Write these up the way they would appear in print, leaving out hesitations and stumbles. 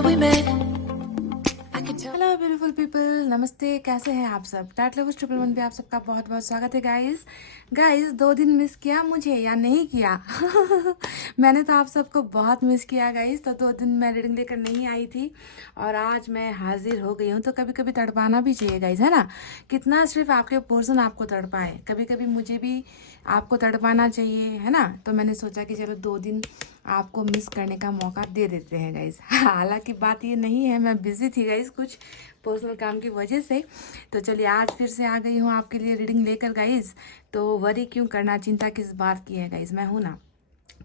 remember we met. I can tell. Hello beautiful people, नमस्ते। कैसे हैं आप सब? टाट लवर्स 111 पे आप सबका बहुत बहुत स्वागत है गाइस। 2 दिन मिस किया मुझे या नहीं किया? मैंने तो आप सबको बहुत मिस किया गाइस। तो 2 दिन मैं रीडिंग लेकर नहीं आई थी और आज मैं हाजिर हो गई हूँ। तो कभी कभी तड़पाना भी चाहिए गाइस, है ना? कितना सिर्फ आपके पर्सन आपको तड़पाए, कभी कभी मुझे भी आपको तड़पाना चाहिए, है ना? तो मैंने सोचा कि चलो 2 दिन आपको मिस करने का मौका दे देते हैं गाइस। हालांकि बात ये नहीं है, मैं बिजी थी गाइस कुछ पर्सनल काम की वजह से। तो चलिए आज फिर से आ गई हूँ आपके लिए रीडिंग लेकर गाइस। तो वरी क्यों करना, चिंता किस बात की है गाइस, मैं हूँ ना।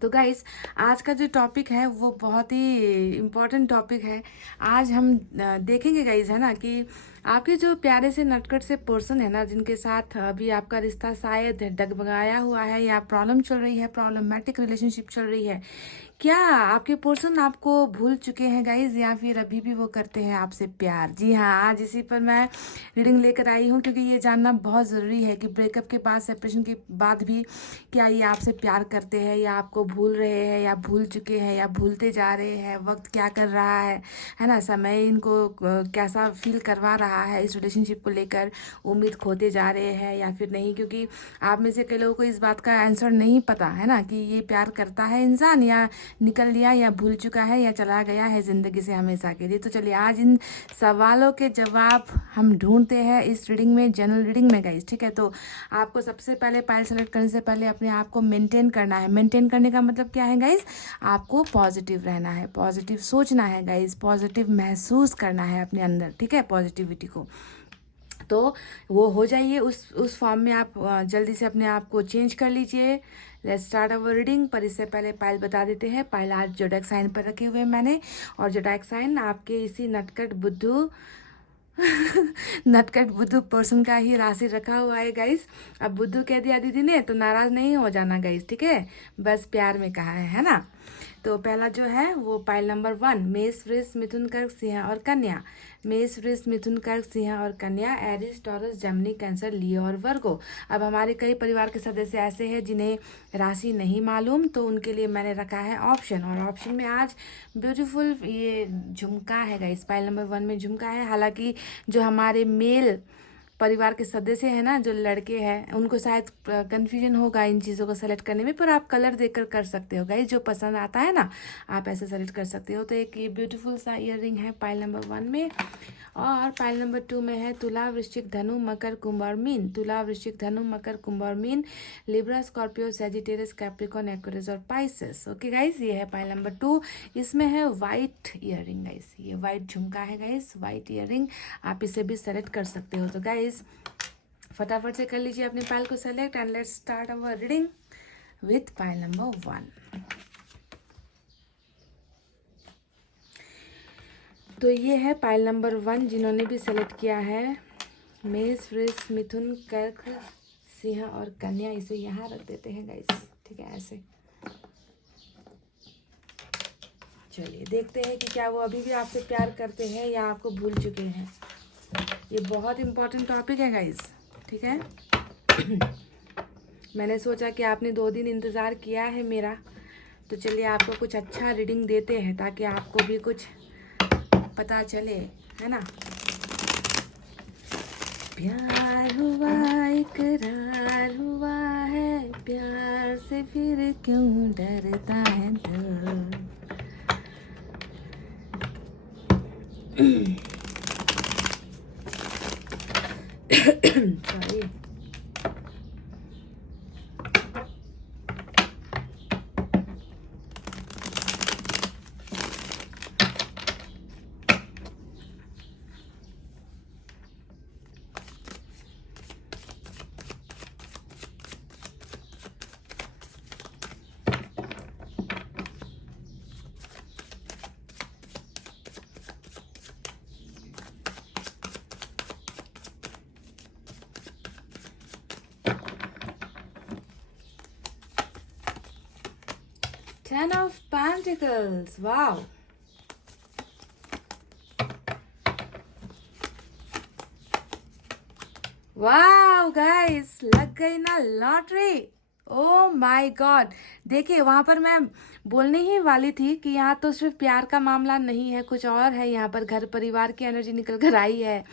तो गाइस आज का जो टॉपिक है वो बहुत ही इम्पोर्टेंट टॉपिक है। आज हम देखेंगे गाइस, है ना, कि आपके जो प्यारे से नटखट से पर्सन है ना, जिनके साथ अभी आपका रिश्ता शायद डगमगाया हुआ है या प्रॉब्लम चल रही है, प्रॉब्लमेटिक रिलेशनशिप चल रही है, क्या आपके पर्सन आपको भूल चुके हैं गाइज या फिर अभी भी वो करते हैं आपसे प्यार? जी हाँ, आज इसी पर मैं रीडिंग लेकर आई हूँ क्योंकि ये जानना बहुत ज़रूरी है कि ब्रेकअप के बाद, सेपरेशन के बाद भी क्या ये आपसे प्यार करते हैं या आपको भूल रहे हैं या भूल चुके हैं या भूलते जा रहे हैं। वक्त क्या कर रहा है ना? समय इनको कैसा फील करवा रहा है इस रिलेशनशिप को लेकर? उम्मीद खोते जा रहे हैं या फिर नहीं? क्योंकि आप में से कई लोगों को इस बात का आंसर नहीं पता, है ना, कि ये प्यार करता है इंसान या निकल लिया या भूल चुका है या चला गया है ज़िंदगी से हमेशा के लिए। तो चलिए आज इन सवालों के जवाब हम ढूंढते हैं इस रीडिंग में, जनरल रीडिंग में गाइस। ठीक है, तो आपको सबसे पहले पाइल सेलेक्ट करने से पहले अपने आप को मेंटेन करना है। मेंटेन करने का मतलब क्या है गाइस? आपको पॉजिटिव रहना है, पॉजिटिव सोचना है गाइस, पॉजिटिव महसूस करना है अपने अंदर। ठीक है, पॉजिटिविटी को तो वो हो जाइए उस फॉर्म में। आप जल्दी से अपने आप को चेंज कर लीजिए। Let's start our reading. पर इससे पहले पायल बता देते हैं। पायल आज जोडक साइन पर रखे हुए हैं मैंने, और जोडक साइन आपके इसी नटखट बुद्धू नटखट बुद्धू पर्सन का ही राशि रखा हुआ है गाइस। अब बुद्धू कह दिया दीदी ने तो नाराज नहीं हो जाना गाइस, ठीक है? बस प्यार में कहा है ना? तो पहला जो है वो पाइल नंबर 1, मेष वृष मिथुन कर्क सिंह और कन्या। मेष वृष मिथुन कर्क सिंह और कन्या, एरिस टॉरस जमनी कैंसर लियो और वर्गो। अब हमारे कई परिवार के सदस्य ऐसे हैं जिन्हें राशि नहीं मालूम, तो उनके लिए मैंने रखा है ऑप्शन। और ऑप्शन में आज ब्यूटीफुल ये झुमका है गाइस। पाइल नंबर 1 में झुमका है। हालांकि जो हमारे मेल परिवार के सदस्य हैं ना, जो लड़के हैं, उनको शायद कन्फ्यूजन होगा इन चीज़ों को सेलेक्ट करने में, पर आप कलर देखकर कर सकते हो गाइस। जो पसंद आता है ना आप ऐसे सेलेक्ट कर सकते हो। तो एक ये ब्यूटीफुल सा ईयर रिंग है पाइल नंबर 1 में। और पाइल नंबर 2 में है तुला वृश्चिक धनु मकर कुंभ और मीन। तुला वृश्चिक धनु मकर कुंभ और mean, Libra Scorpio Sagittarius Capricorn Aquarius और पाइसेस। ओके गाइस, ये है पाइल नंबर 2। इसमें है वाइट ईयर रिंग गाइस, ये वाइट झुमका है गाइस, वाइट ईयर रिंग। आप इसे भी सेलेक्ट कर सकते हो। तो गाइस फटाफट से कर लीजिए अपने पाइल को select and let's start our reading with pile number 1। तो ये है पाइल नंबर 1। जिन्होंने भी सेलेक्ट किया है मेष वृष मिथुन कर्क सिंह और कन्या, इसे यहाँ रख देते हैं गाइस। ठीक है, ऐसे। चलिए देखते हैं कि क्या वो अभी भी आपसे प्यार करते हैं या आपको भूल चुके हैं। ये बहुत इंपॉर्टेंट टॉपिक है गाइस, ठीक है? मैंने सोचा कि आपने 2 दिन इंतज़ार किया है मेरा, तो चलिए आपको कुछ अच्छा रीडिंग देते हैं ताकि आपको भी कुछ पता चले, है ना? प्यार हुआ इकरार हुआ है, प्यार से फिर क्यों डरता है दिल। Sorry. Ten of Pentacles, wow. Wow guys, लग गई ना लॉटरी। ओ माय गॉड, देखिए वहां पर मैं बोलने ही वाली थी कि यहाँ तो सिर्फ प्यार का मामला नहीं है, कुछ और है। यहाँ पर घर परिवार की एनर्जी निकल कर आई है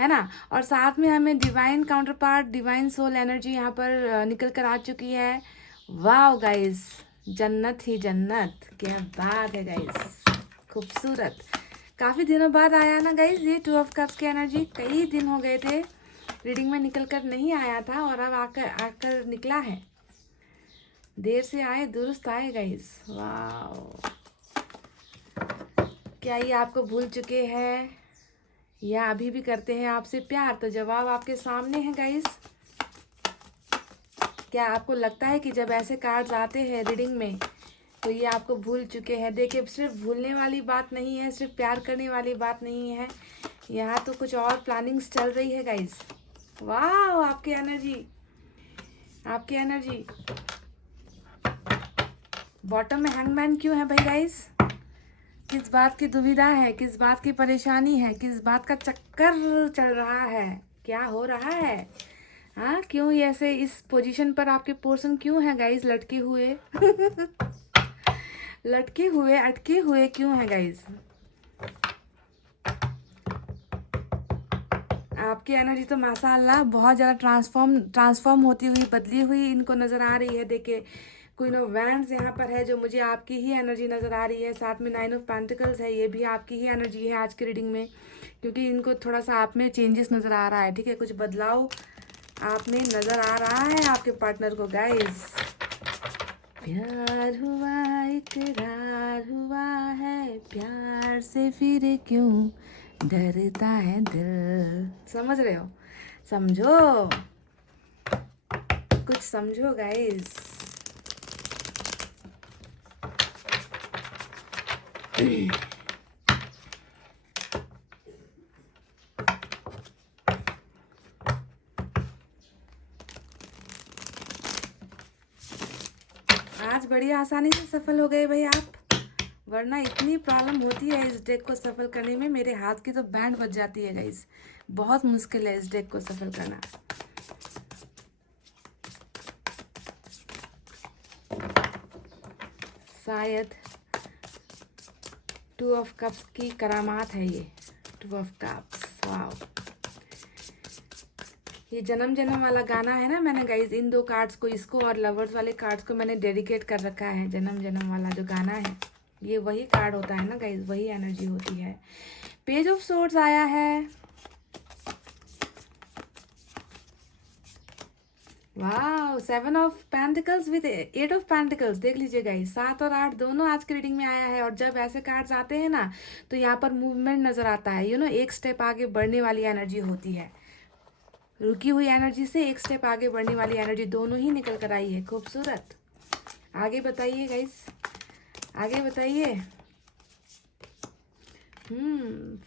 ना। और साथ में हमें divine counterpart, divine soul energy यहाँ पर निकल कर आ चुकी है। वाह गाइस, जन्नत ही जन्नत, क्या बात है गाइस, खूबसूरत। काफी दिनों बाद आया ना गाइस ये 2 ऑफ कप्स की एनर्जी, कई दिन हो गए थे रीडिंग में निकल कर नहीं आया था, और अब आकर आकर निकला है। देर से आए दुरुस्त आए गाइस। वाह, क्या ये आपको भूल चुके हैं या अभी भी करते हैं आपसे प्यार? तो जवाब आपके सामने है गाइस। क्या आपको लगता है कि जब ऐसे कार्ड्स आते हैं रीडिंग में तो ये आपको भूल चुके हैं? देखिए, सिर्फ भूलने वाली बात नहीं है, सिर्फ प्यार करने वाली बात नहीं है, यहाँ तो कुछ और प्लानिंग्स चल रही है गाइस। वाह, आपकी एनर्जी, आपकी एनर्जी। बॉटम में हैंगमैन क्यों है भाई गाइस? किस बात की दुविधा है, किस बात की परेशानी है, किस बात का चक्कर चल रहा है, क्या हो रहा है? हाँ, क्यों ये ऐसे इस पोजीशन पर आपके पोर्शन क्यों है गाइस लटके हुए? लटके हुए, अटके हुए क्यों है गाइस? आपकी एनर्जी तो माशाअल्लाह बहुत ज़्यादा ट्रांसफॉर्म होती हुई, बदली हुई इनको नज़र आ रही है। देखिए, क्वीन ऑफ वैंड्स यहाँ पर है जो मुझे आपकी ही एनर्जी नज़र आ रही है। साथ में 9 ऑफ पेंटिकल्स है, ये भी आपकी ही एनर्जी है आज की रीडिंग में, क्योंकि इनको थोड़ा सा आप में चेंजेस नज़र आ रहा है। ठीक है, कुछ बदलाव आप में नज़र आ रहा है आपके पार्टनर को गाइस। प्यार हुआ, इकरार हुआ है, प्यार से फिर क्यों डरता है दिल। समझ रहे हो? समझो, कुछ समझो गाइस। आज बड़ी आसानी से सफल हो गए भाई आप, वरना इतनी प्रॉब्लम होती है इस डेक को सफल करने में। मेरे हाथ की तो बैंड बज जाती है गाइस, बहुत मुश्किल है इस डेक को सफल करना। शायद 2 ऑफ कप्स की करामात है ये 2 ऑफ कप्स। वाओ, ये जन्म जन्म वाला गाना है ना, मैंने गाइज इन 2 कार्ड्स को, इसको और लवर्स वाले कार्ड्स को मैंने डेडिकेट कर रखा है। जन्म जन्म वाला जो गाना है, ये वही कार्ड होता है ना गाइज, वही एनर्जी होती है। पेज ऑफ सोर्ड्स आया है। वाह, 7 of pentacles with 8 of pentacles. देख लीजिए गाइस, 7 और 8 दोनों आज की रीडिंग में आया है। और जब ऐसे कार्ड्स आते हैं ना तो यहाँ पर मूवमेंट नजर आता है, एक स्टेप आगे बढ़ने वाली एनर्जी होती है। रुकी हुई एनर्जी से एक स्टेप आगे बढ़ने वाली एनर्जी दोनों ही निकल कर आई है। खूबसूरत। आगे बताइए गाइस, आगे बताइए।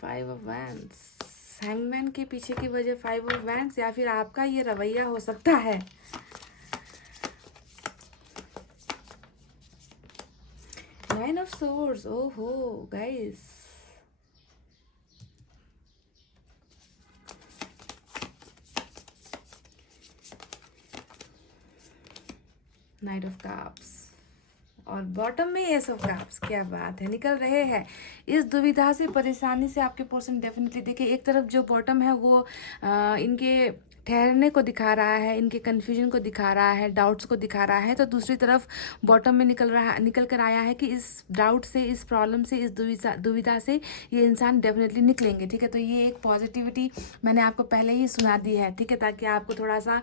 5 ऑफ वैंड्स, हैंगमैन के पीछे की वजह 5 ऑफ वैंड्स, या फिर आपका ये रवैया हो सकता है। नाइन ऑफ सोर्ड्स, ओहो गाइस, नाइट ऑफ कप्स और बॉटम में एस ऑफ कप्स। क्या बात है, निकल रहे हैं इस दुविधा से, परेशानी से आपके पर्सन डेफिनेटली। देखिए, एक तरफ जो बॉटम है वो इनके ठहरने को दिखा रहा है, इनके कन्फ्यूजन को दिखा रहा है, डाउट्स को दिखा रहा है। तो दूसरी तरफ बॉटम में निकल कर आया है कि इस डाउट से, इस प्रॉब्लम से, इस दुविधा से ये इंसान डेफिनेटली निकलेंगे। ठीक है, तो ये एक पॉजिटिविटी मैंने आपको पहले ही सुना दी है। ठीक है, ताकि आपको थोड़ा सा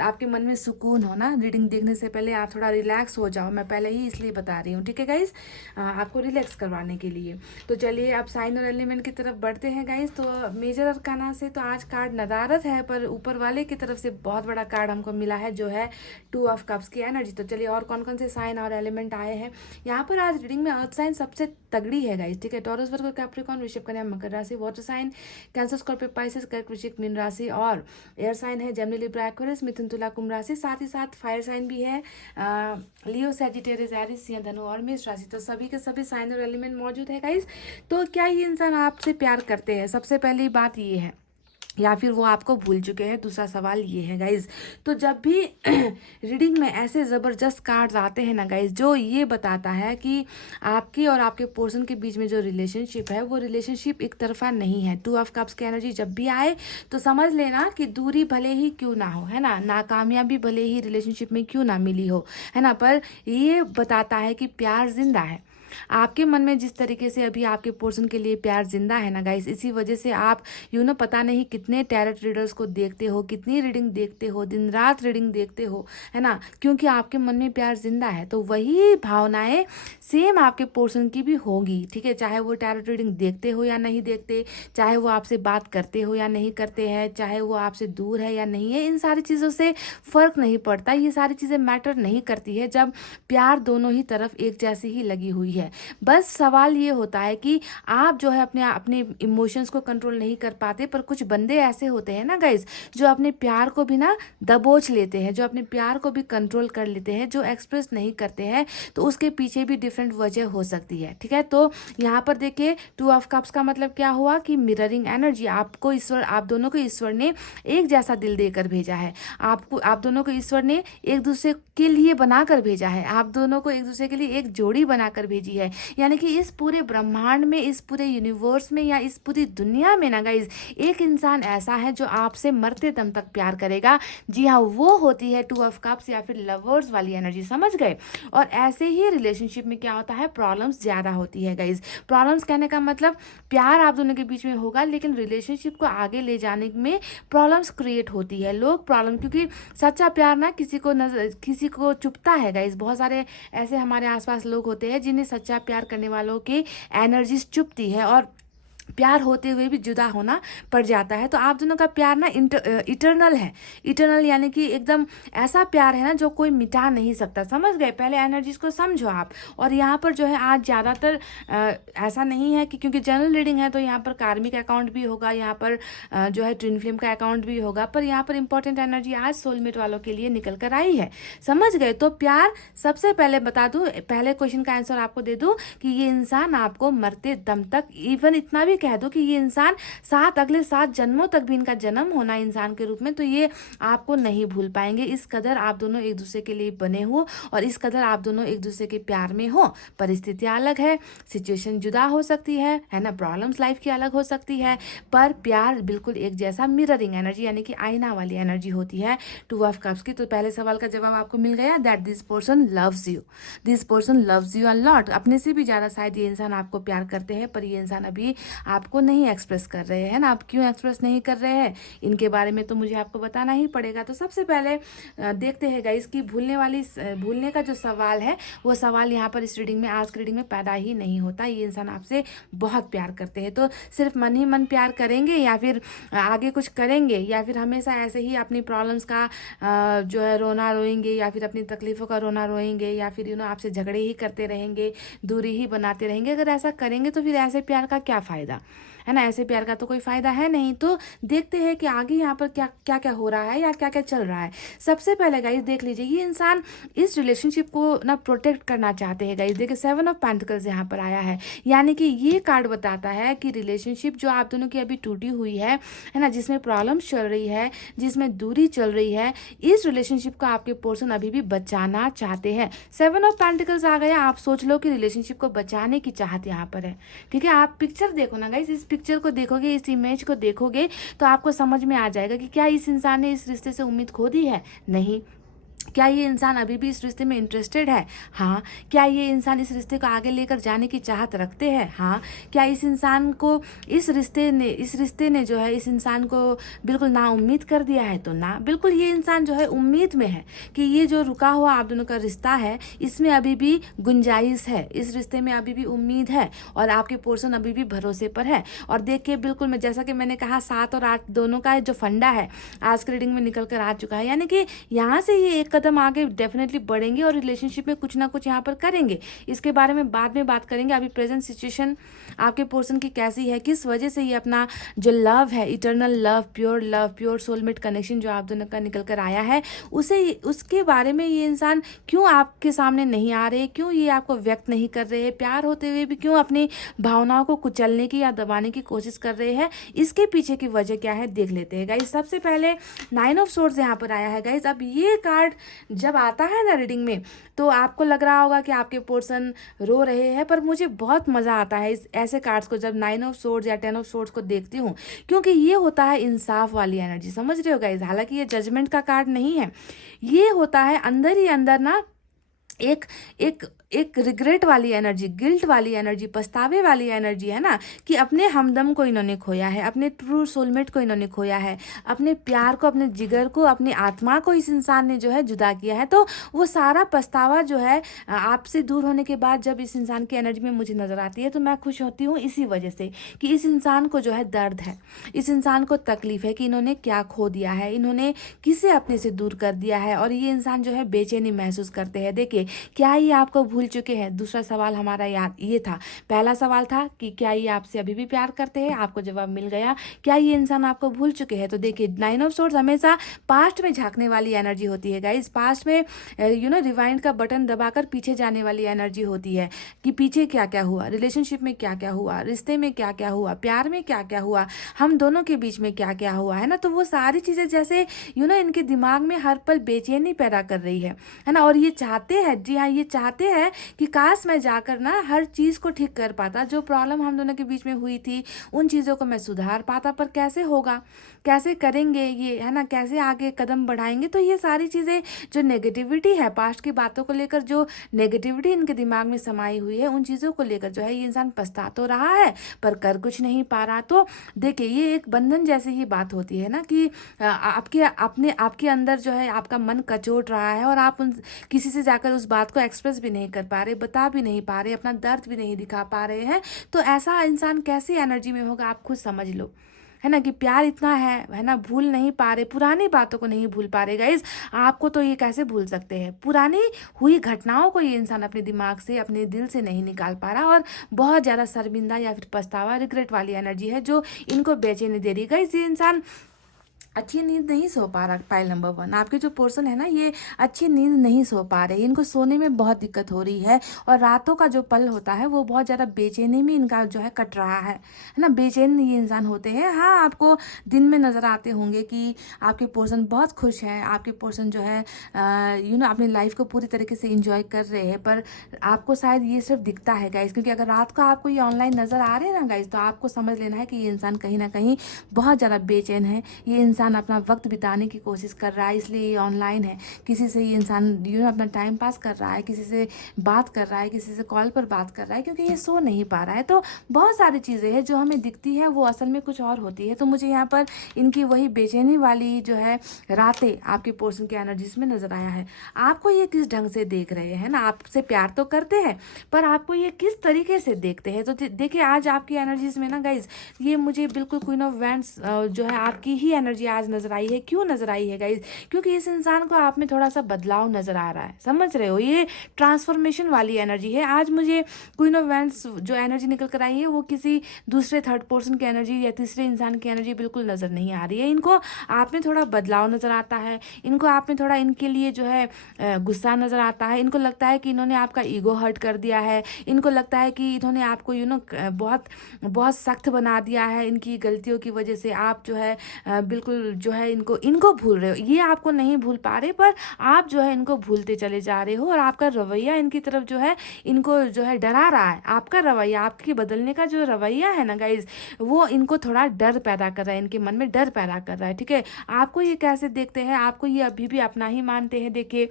आपके मन में सुकून हो ना, रीडिंग देखने से पहले आप थोड़ा रिलैक्स हो जाओ। मैं पहले ही इसलिए बता रही हूँ। ठीक है गाइज, आपको रिलैक्स करवाने के लिए। तो चलिए अब साइन और एलिमेंट की तरफ बढ़ते हैं गाइज। तो मेजर अरकाना से तो आज कार्ड नदारत है, पर ऊपर वाले की तरफ से बहुत बड़ा कार्ड हमको मिला है जो है 2 ऑफ कप्स की एनर्जी। तो चलिए और कौन कौन से साइन और एलिमेंट आए हैं यहाँ पर आज रीडिंग में। अर्थ साइन सबसे तगड़ी है गाइस। ठीक है, टॉरस, वर्गो, कैप्रिकॉर्न, वृश्चिक, कन्या, मकर राशि। Water sign Cancer, Scorpio, Pisces, कर्क, वृश्चिक, मीन राशि। और एयर साइन है जेमिनी, लिब्रा, एक्वेरियस, मिथुन, तुला, कुंभ राशि। साथ ही साथ फायर साइन भी है लियो, सैजिटेरियस, एरिस, सिंह, धनु और मेष राशि। तो सभी के सभी साइन और एलिमेंट मौजूद है गाइस। तो क्या ये इंसान आपसे प्यार करते हैं? सबसे पहली बात ये है या फिर वो आपको भूल चुके हैं। दूसरा सवाल ये है गाइज। तो जब भी रीडिंग में ऐसे ज़बरदस्त कार्ड्स आते हैं ना गाइज, जो ये बताता है कि आपकी और आपके पर्सन के बीच में जो रिलेशनशिप है वो रिलेशनशिप एक तरफा नहीं है। 2 ऑफ कप्स की एनर्जी जब भी आए तो समझ लेना कि दूरी भले ही क्यों ना हो, है ना, नाकामयाबी भले ही रिलेशनशिप में क्यों ना मिली हो, है ना, पर ये बताता है कि प्यार जिंदा है। आपके मन में जिस तरीके से अभी आपके पर्सन के लिए प्यार जिंदा है ना गाइस, इसी वजह से आप पता नहीं कितने टैरोट रीडर्स को देखते हो, कितनी रीडिंग देखते हो, दिन रात रीडिंग देखते हो, है ना, क्योंकि आपके मन में प्यार जिंदा है। तो वही भावनाएं सेम आपके पर्सन की भी होगी, ठीक है, चाहे वो टैरोट रीडिंग देखते हो या नहीं देखते, चाहे वो आपसे बात करते हो या नहीं करते हैं, चाहे वो आपसे दूर है या नहीं है, इन सारी चीज़ों से फर्क नहीं पड़ता। ये सारी चीज़ें मैटर नहीं करती है जब प्यार दोनों ही तरफ एक जैसी ही लगी हुई है। बस सवाल ये होता है कि आप जो है अपने इमोशंस को कंट्रोल नहीं कर पाते। पर कुछ बंदे ऐसे होते हैं ना गाइज, जो अपने प्यार को भी ना दबोच लेते हैं, जो अपने प्यार को भी कंट्रोल कर लेते हैं, जो एक्सप्रेस नहीं करते हैं। तो उसके पीछे भी डिफरेंट वजह हो सकती है, ठीक है। तो यहाँ पर देखिए 2 ऑफ कप्स का मतलब क्या हुआ कि मिररिंग एनर्जी। आपको ईश्वर, आप दोनों को ईश्वर ने एक जैसा दिल देकर भेजा है। आप दोनों को ईश्वर ने एक दूसरे के लिए बनाकर भेजा है। आप दोनों को एक दूसरे के लिए एक जोड़ी बनाकर भेजी है। यानी कि इस पूरे ब्रह्मांड में, इस पूरे यूनिवर्स में या इस पूरी दुनिया में ना गाइज, एक इंसान ऐसा है जो आपसे मरते दम तक प्यार करेगा। जी हाँ, वो होती है 2 ऑफ कप्स या फिर लवर्स वाली एनर्जी, समझ गए। और ऐसे ही रिलेशनशिप में क्या होता है, प्रॉब्लम्स ज़्यादा होती है गाइज। प्रॉब्लम्स कहने का मतलब प्यार आप दोनों के बीच में होगा, लेकिन रिलेशनशिप को आगे ले जाने में प्रॉब्लम्स क्रिएट होती है। लोग प्रॉब्लम, क्योंकि सच्चा प्यार ना किसी को चुपता है गाइज। बहुत सारे ऐसे हमारे आसपास लोग होते हैं जिन्हें सच्चा प्यार करने वालों की एनर्जी चुभती है और प्यार होते हुए भी जुदा होना पड़ जाता है। तो आप दोनों का प्यार ना इटर्नल है। इटर्नल यानी कि एकदम ऐसा प्यार है ना जो कोई मिटा नहीं सकता, समझ गए। पहले एनर्जीज को समझो आप। और यहाँ पर जो है आज ज़्यादातर ऐसा नहीं है कि, क्योंकि जनरल रीडिंग है तो यहाँ पर कार्मिक अकाउंट भी होगा, यहाँ पर जो है ट्विन फ्लेम का अकाउंट भी होगा, पर यहाँ पर इंपॉर्टेंट एनर्जी आज सोलमेट वालों के लिए निकल कर आई है, समझ गए। तो प्यार, सबसे पहले बता दूँ, पहले क्वेश्चन का आंसर आपको दे दूँ कि ये इंसान आपको मरते दम तक, इवन इतना भी कह दो कि ये इंसान अगले 7 जन्मों तक भी इनका जन्म होना इंसान के रूप में, तो ये आपको नहीं भूल पाएंगे। इस कदर आप दोनों एक दूसरे के लिए बने हो और इस कदर आप दोनों एक दूसरे के प्यार में हो। परिस्थितियां अलग है, सिचुएशन जुदा हो सकती है ना, प्रॉब्लम्स लाइफ की अलग हो सकती है, पर प्यार बिल्कुल एक जैसा मिररिंग एनर्जी यानी कि आईना वाली एनर्जी होती है 2 ऑफ कप्स की। तो पहले सवाल का जवाब आपको मिल गया, that this person loves you. This person loves you a lot. अपने से भी ज़्यादा शायद ये इंसान आपको प्यार करते हैं, पर ये इंसान अभी आपको नहीं एक्सप्रेस कर रहे हैं ना। आप क्यों एक्सप्रेस नहीं कर रहे हैं, इनके बारे में तो मुझे आपको बताना ही पड़ेगा। तो सबसे पहले देखते हैं गाइस कि भूलने का जो सवाल है वो सवाल यहाँ पर इस रीडिंग में, आज की रीडिंग में पैदा ही नहीं होता। ये इंसान आपसे बहुत प्यार करते हैं। तो सिर्फ मन ही मन प्यार करेंगे या फिर आगे कुछ करेंगे, या फिर हमेशा ऐसे ही अपनी प्रॉब्लम्स का जो है रोना रोएंगे, या फिर अपनी तकलीफ़ों का रोना रोएंगे, या फिर आपसे झगड़े ही करते रहेंगे, दूरी ही बनाते रहेंगे। अगर ऐसा करेंगे तो फिर ऐसे प्यार का क्या फ़ायदा, है ना। ऐसे प्यार का तो कोई फायदा है नहीं। तो देखते हैं कि आगे यहाँ पर क्या क्या हो रहा है या क्या क्या चल रहा है। सबसे पहले गाइस देख लीजिए, ये इंसान इस रिलेशनशिप को ना प्रोटेक्ट करना चाहते हैं गाइस। देखिए 7 ऑफ पेंटिकल्स यहाँ पर आया है, यानी कि ये कार्ड बताता है कि रिलेशनशिप जो आप दोनों की अभी टूटी हुई है ना, जिसमें प्रॉब्लम्स चल रही है, जिसमें दूरी चल रही है, इस रिलेशनशिप को आपके पर्सन अभी भी बचाना चाहते हैं। 7 ऑफ पेंटिकल्स आ गया। आप सोच लो कि रिलेशनशिप को बचाने की चाहत यहाँ पर है, ठीक है। आप पिक्चर देखो ना गाइस, इस पिक्चर को देखोगे, इस इमेज को देखोगे तो आपको समझ में आ जाएगा कि क्या इस इंसान ने इस रिश्ते से उम्मीद खो दी है? नहीं। क्या ये इंसान अभी भी इस रिश्ते में इंटरेस्टेड है? हाँ। क्या ये इंसान इस रिश्ते को आगे लेकर जाने की चाहत रखते हैं? हाँ। क्या इस इंसान को इस रिश्ते ने जो है इस इंसान को बिल्कुल ना उम्मीद कर दिया है? तो ना, बिल्कुल ये इंसान जो है उम्मीद में है कि ये जो रुका हुआ आप दोनों का रिश्ता है, इसमें अभी भी गुंजाइश है, इस रिश्ते में अभी भी उम्मीद है और आपके पर्सन अभी भी भरोसे पर है। और देखिए बिल्कुल, मैं जैसा कि मैंने कहा 7 और 8 दोनों का जो फंडा है आज के रीडिंग में निकल कर आ चुका है, यानी कि यहाँ से ये एक कदम आगे डेफिनेटली बढ़ेंगे और रिलेशनशिप में कुछ ना कुछ यहाँ पर करेंगे। इसके बारे में बाद में बात करेंगे। अभी प्रेजेंट सिचुएशन आपके पर्सन की कैसी है, किस वजह से ये अपना जो लव है, eternal love, pure soulmate connection जो आप दोनों का निकल कर आया है, उसके बारे में ये इंसान क्यों आपके सामने नहीं आ रहे, क्यों ये आपको व्यक्त नहीं कर रहे हैं, प्यार होते हुए भी क्यों अपनी भावनाओं को कुचलने की या दबाने की कोशिश कर रहे हैं, इसके पीछे की वजह क्या है देख लेते हैं गाइस। सबसे पहले 9 ऑफ सोर्ड्स यहाँ पर आया है गाइस। अब ये कार्ड जब आता है ना रीडिंग में, तो आपको लग रहा होगा कि आपके पर्सन रो रहे हैं, पर मुझे बहुत मजा आता है इस ऐसे कार्ड्स को जब 9 ऑफ सोर्ड्स या 10 ऑफ सोर्ड्स को देखती हूँ, क्योंकि ये होता है इंसाफ वाली एनर्जी। समझ रहे हो गाइस? हालांकि ये जजमेंट का कार्ड नहीं है, ये होता है अंदर ही अंदर ना एक एक एक रिग्रेट वाली एनर्जी, गिल्ट वाली एनर्जी, पछतावे वाली एनर्जी है ना, कि अपने हमदम को इन्होंने खोया है, अपने ट्रू सोलमेट को इन्होंने खोया है, अपने प्यार को, अपने जिगर को, अपनी आत्मा को इस इंसान ने जो है जुदा किया है। तो वो सारा पछतावा जो है आपसे दूर होने के बाद जब इस इंसान की एनर्जी में मुझे नजर आती है, तो मैं खुश होती हूँ इसी वजह से कि इस इंसान को जो है दर्द है, इस इंसान को तकलीफ है कि इन्होंने क्या खो दिया है, इन्होंने किसे अपने से दूर कर दिया है, और ये इंसान जो है बेचैनी महसूस करते हैं। देखिए, क्या ये आपको भूल चुके हैं? दूसरा सवाल हमारा याद ये था। पहला सवाल था कि क्या ये आपसे अभी भी प्यार करते हैं, आपको जवाब मिल गया। क्या ये इंसान आपको भूल चुके हैं? तो देखिए, 9 ऑफ सोर्ड्स हमेशा पास्ट में झांकने वाली एनर्जी होती है गाइस। पास्ट में रिवाइंड का बटन दबाकर पीछे जाने वाली एनर्जी होती है कि पीछे क्या क्या हुआ, रिलेशनशिप में क्या क्या हुआ, रिश्ते में क्या क्या हुआ, प्यार में क्या क्या हुआ, हम दोनों के बीच में क्या क्या हुआ, है ना। तो वो सारी चीजें जैसे इनके दिमाग में हर पल बेचैनी पैदा कर रही है ना। और ये चाहते हैं, जी हाँ, ये चाहते हैं कि काश मैं जाकर ना हर चीज़ को ठीक कर पाता, जो प्रॉब्लम हम दोनों के बीच में हुई थी उन चीज़ों को मैं सुधार पाता, पर कैसे होगा, कैसे करेंगे ये, है ना, कैसे आगे कदम बढ़ाएंगे। तो ये सारी चीज़ें जो नेगेटिविटी है, पास्ट की बातों को लेकर जो नेगेटिविटी इनके दिमाग में समाई हुई है, उन चीज़ों को लेकर जो है ये इंसान पछता तो रहा है पर कर कुछ नहीं पा रहा। तो देखिए, ये एक बंधन जैसी ही बात होती है ना कि आपके अंदर जो है आपका मन कचोट रहा है और आप किसी से जाकर उस बात को एक्सप्रेस भी नहीं कर पा रहे, बता भी नहीं पा रहे, अपना दर्द भी नहीं दिखा पा रहे हैं। तो ऐसा इंसान कैसी एनर्जी में होगा आप खुद समझ लो, है ना, कि प्यार इतना है ना, भूल नहीं पा रहे, पुरानी बातों को नहीं भूल पा रहे। गाइज, आपको तो ये कैसे भूल सकते हैं? पुरानी हुई घटनाओं को ये इंसान अपने दिमाग से, अपने दिल से नहीं निकाल पा रहा, और बहुत ज़्यादा शर्मिंदा या फिर पछतावा, रिग्रेट वाली एनर्जी है जो इनको बेचैनी दे रही है। गाइज, ये इंसान अच्छी नींद नहीं सो पा रहा। फाइल नंबर 1, आपके जो पर्सन है ना, ये अच्छी नींद नहीं सो पा रहे, इनको सोने में बहुत दिक्कत हो रही है, और रातों का जो पल होता है वो बहुत ज़्यादा बेचैनी में इनका जो है कट रहा है ना। बेचैन ये इंसान होते हैं। हाँ, आपको दिन में नज़र आते होंगे कि आपके पर्सन बहुत खुश हैं, आपके पर्सन जो है अपनी लाइफ को पूरी तरीके से इंजॉय कर रहे हैं, पर आपको शायद ये सिर्फ दिखता है गाइस, क्योंकि अगर रात को आपको ये ऑनलाइन नज़र आ रहे हैं ना गाइस, तो आपको समझ लेना है कि ये इंसान कहीं ना कहीं बहुत ज़्यादा बेचैन है। ये इंसान अपना वक्त बिताने की कोशिश कर रहा है, इसलिए ये ऑनलाइन है। किसी से ये इंसान अपना टाइम पास कर रहा है, किसी से बात कर रहा है, किसी से कॉल पर बात कर रहा है, क्योंकि ये सो नहीं पा रहा है। तो बहुत सारी चीज़ें हैं जो हमें दिखती है, वो असल में कुछ और होती है। तो मुझे यहाँ पर इनकी वही बेचैनी वाली जो है रातें आपके पर्सन की एनर्जीज में नजर आया है। आपको ये किस ढंग से देख रहे हैं ना, आपसे प्यार तो करते हैं, पर आपको ये किस तरीके से देखते हैं। तो देखिए, आज आपकी एनर्जीज में ना गाइज, ये मुझे बिल्कुल क्वीन ऑफ वैंड्स जो है आपकी ही एनर्जी आज नजर आई है। क्यों नजर आई है गाइज? क्योंकि इस इंसान को आप में थोड़ा सा बदलाव नजर आ रहा है, समझ रहे हो, ये ट्रांसफॉर्मेशन वाली एनर्जी है। आज मुझे क्वीन ऑफ वैंड्स जो एनर्जी निकल कर आई है, वो किसी दूसरे थर्ड पर्सन की एनर्जी या तीसरे इंसान की एनर्जी बिल्कुल नजर नहीं आ रही है। इनको आप में थोड़ा बदलाव नजर आता है, इनको आप में थोड़ा इनके लिए जो है गुस्सा नजर आता है। इनको लगता है कि इन्होंने आपका ईगो हर्ट कर दिया है, इनको लगता है कि इन्होंने आपको बहुत बहुत सख्त बना दिया है। इनकी गलतियों की वजह से आप जो है बिल्कुल जो है इनको भूल रहे हो। ये आपको नहीं भूल पा रहे, पर आप जो है इनको भूलते चले जा रहे हो, और आपका रवैया इनकी तरफ जो है इनको जो है डरा रहा है। आपका रवैया, आपके बदलने का जो रवैया है ना गाइज, वो इनको थोड़ा डर पैदा कर रहा है, इनके मन में डर पैदा कर रहा है। ठीक है, आपको ये कैसे देखते हैं? आपको ये अभी भी अपना ही मानते हैं। देखिए,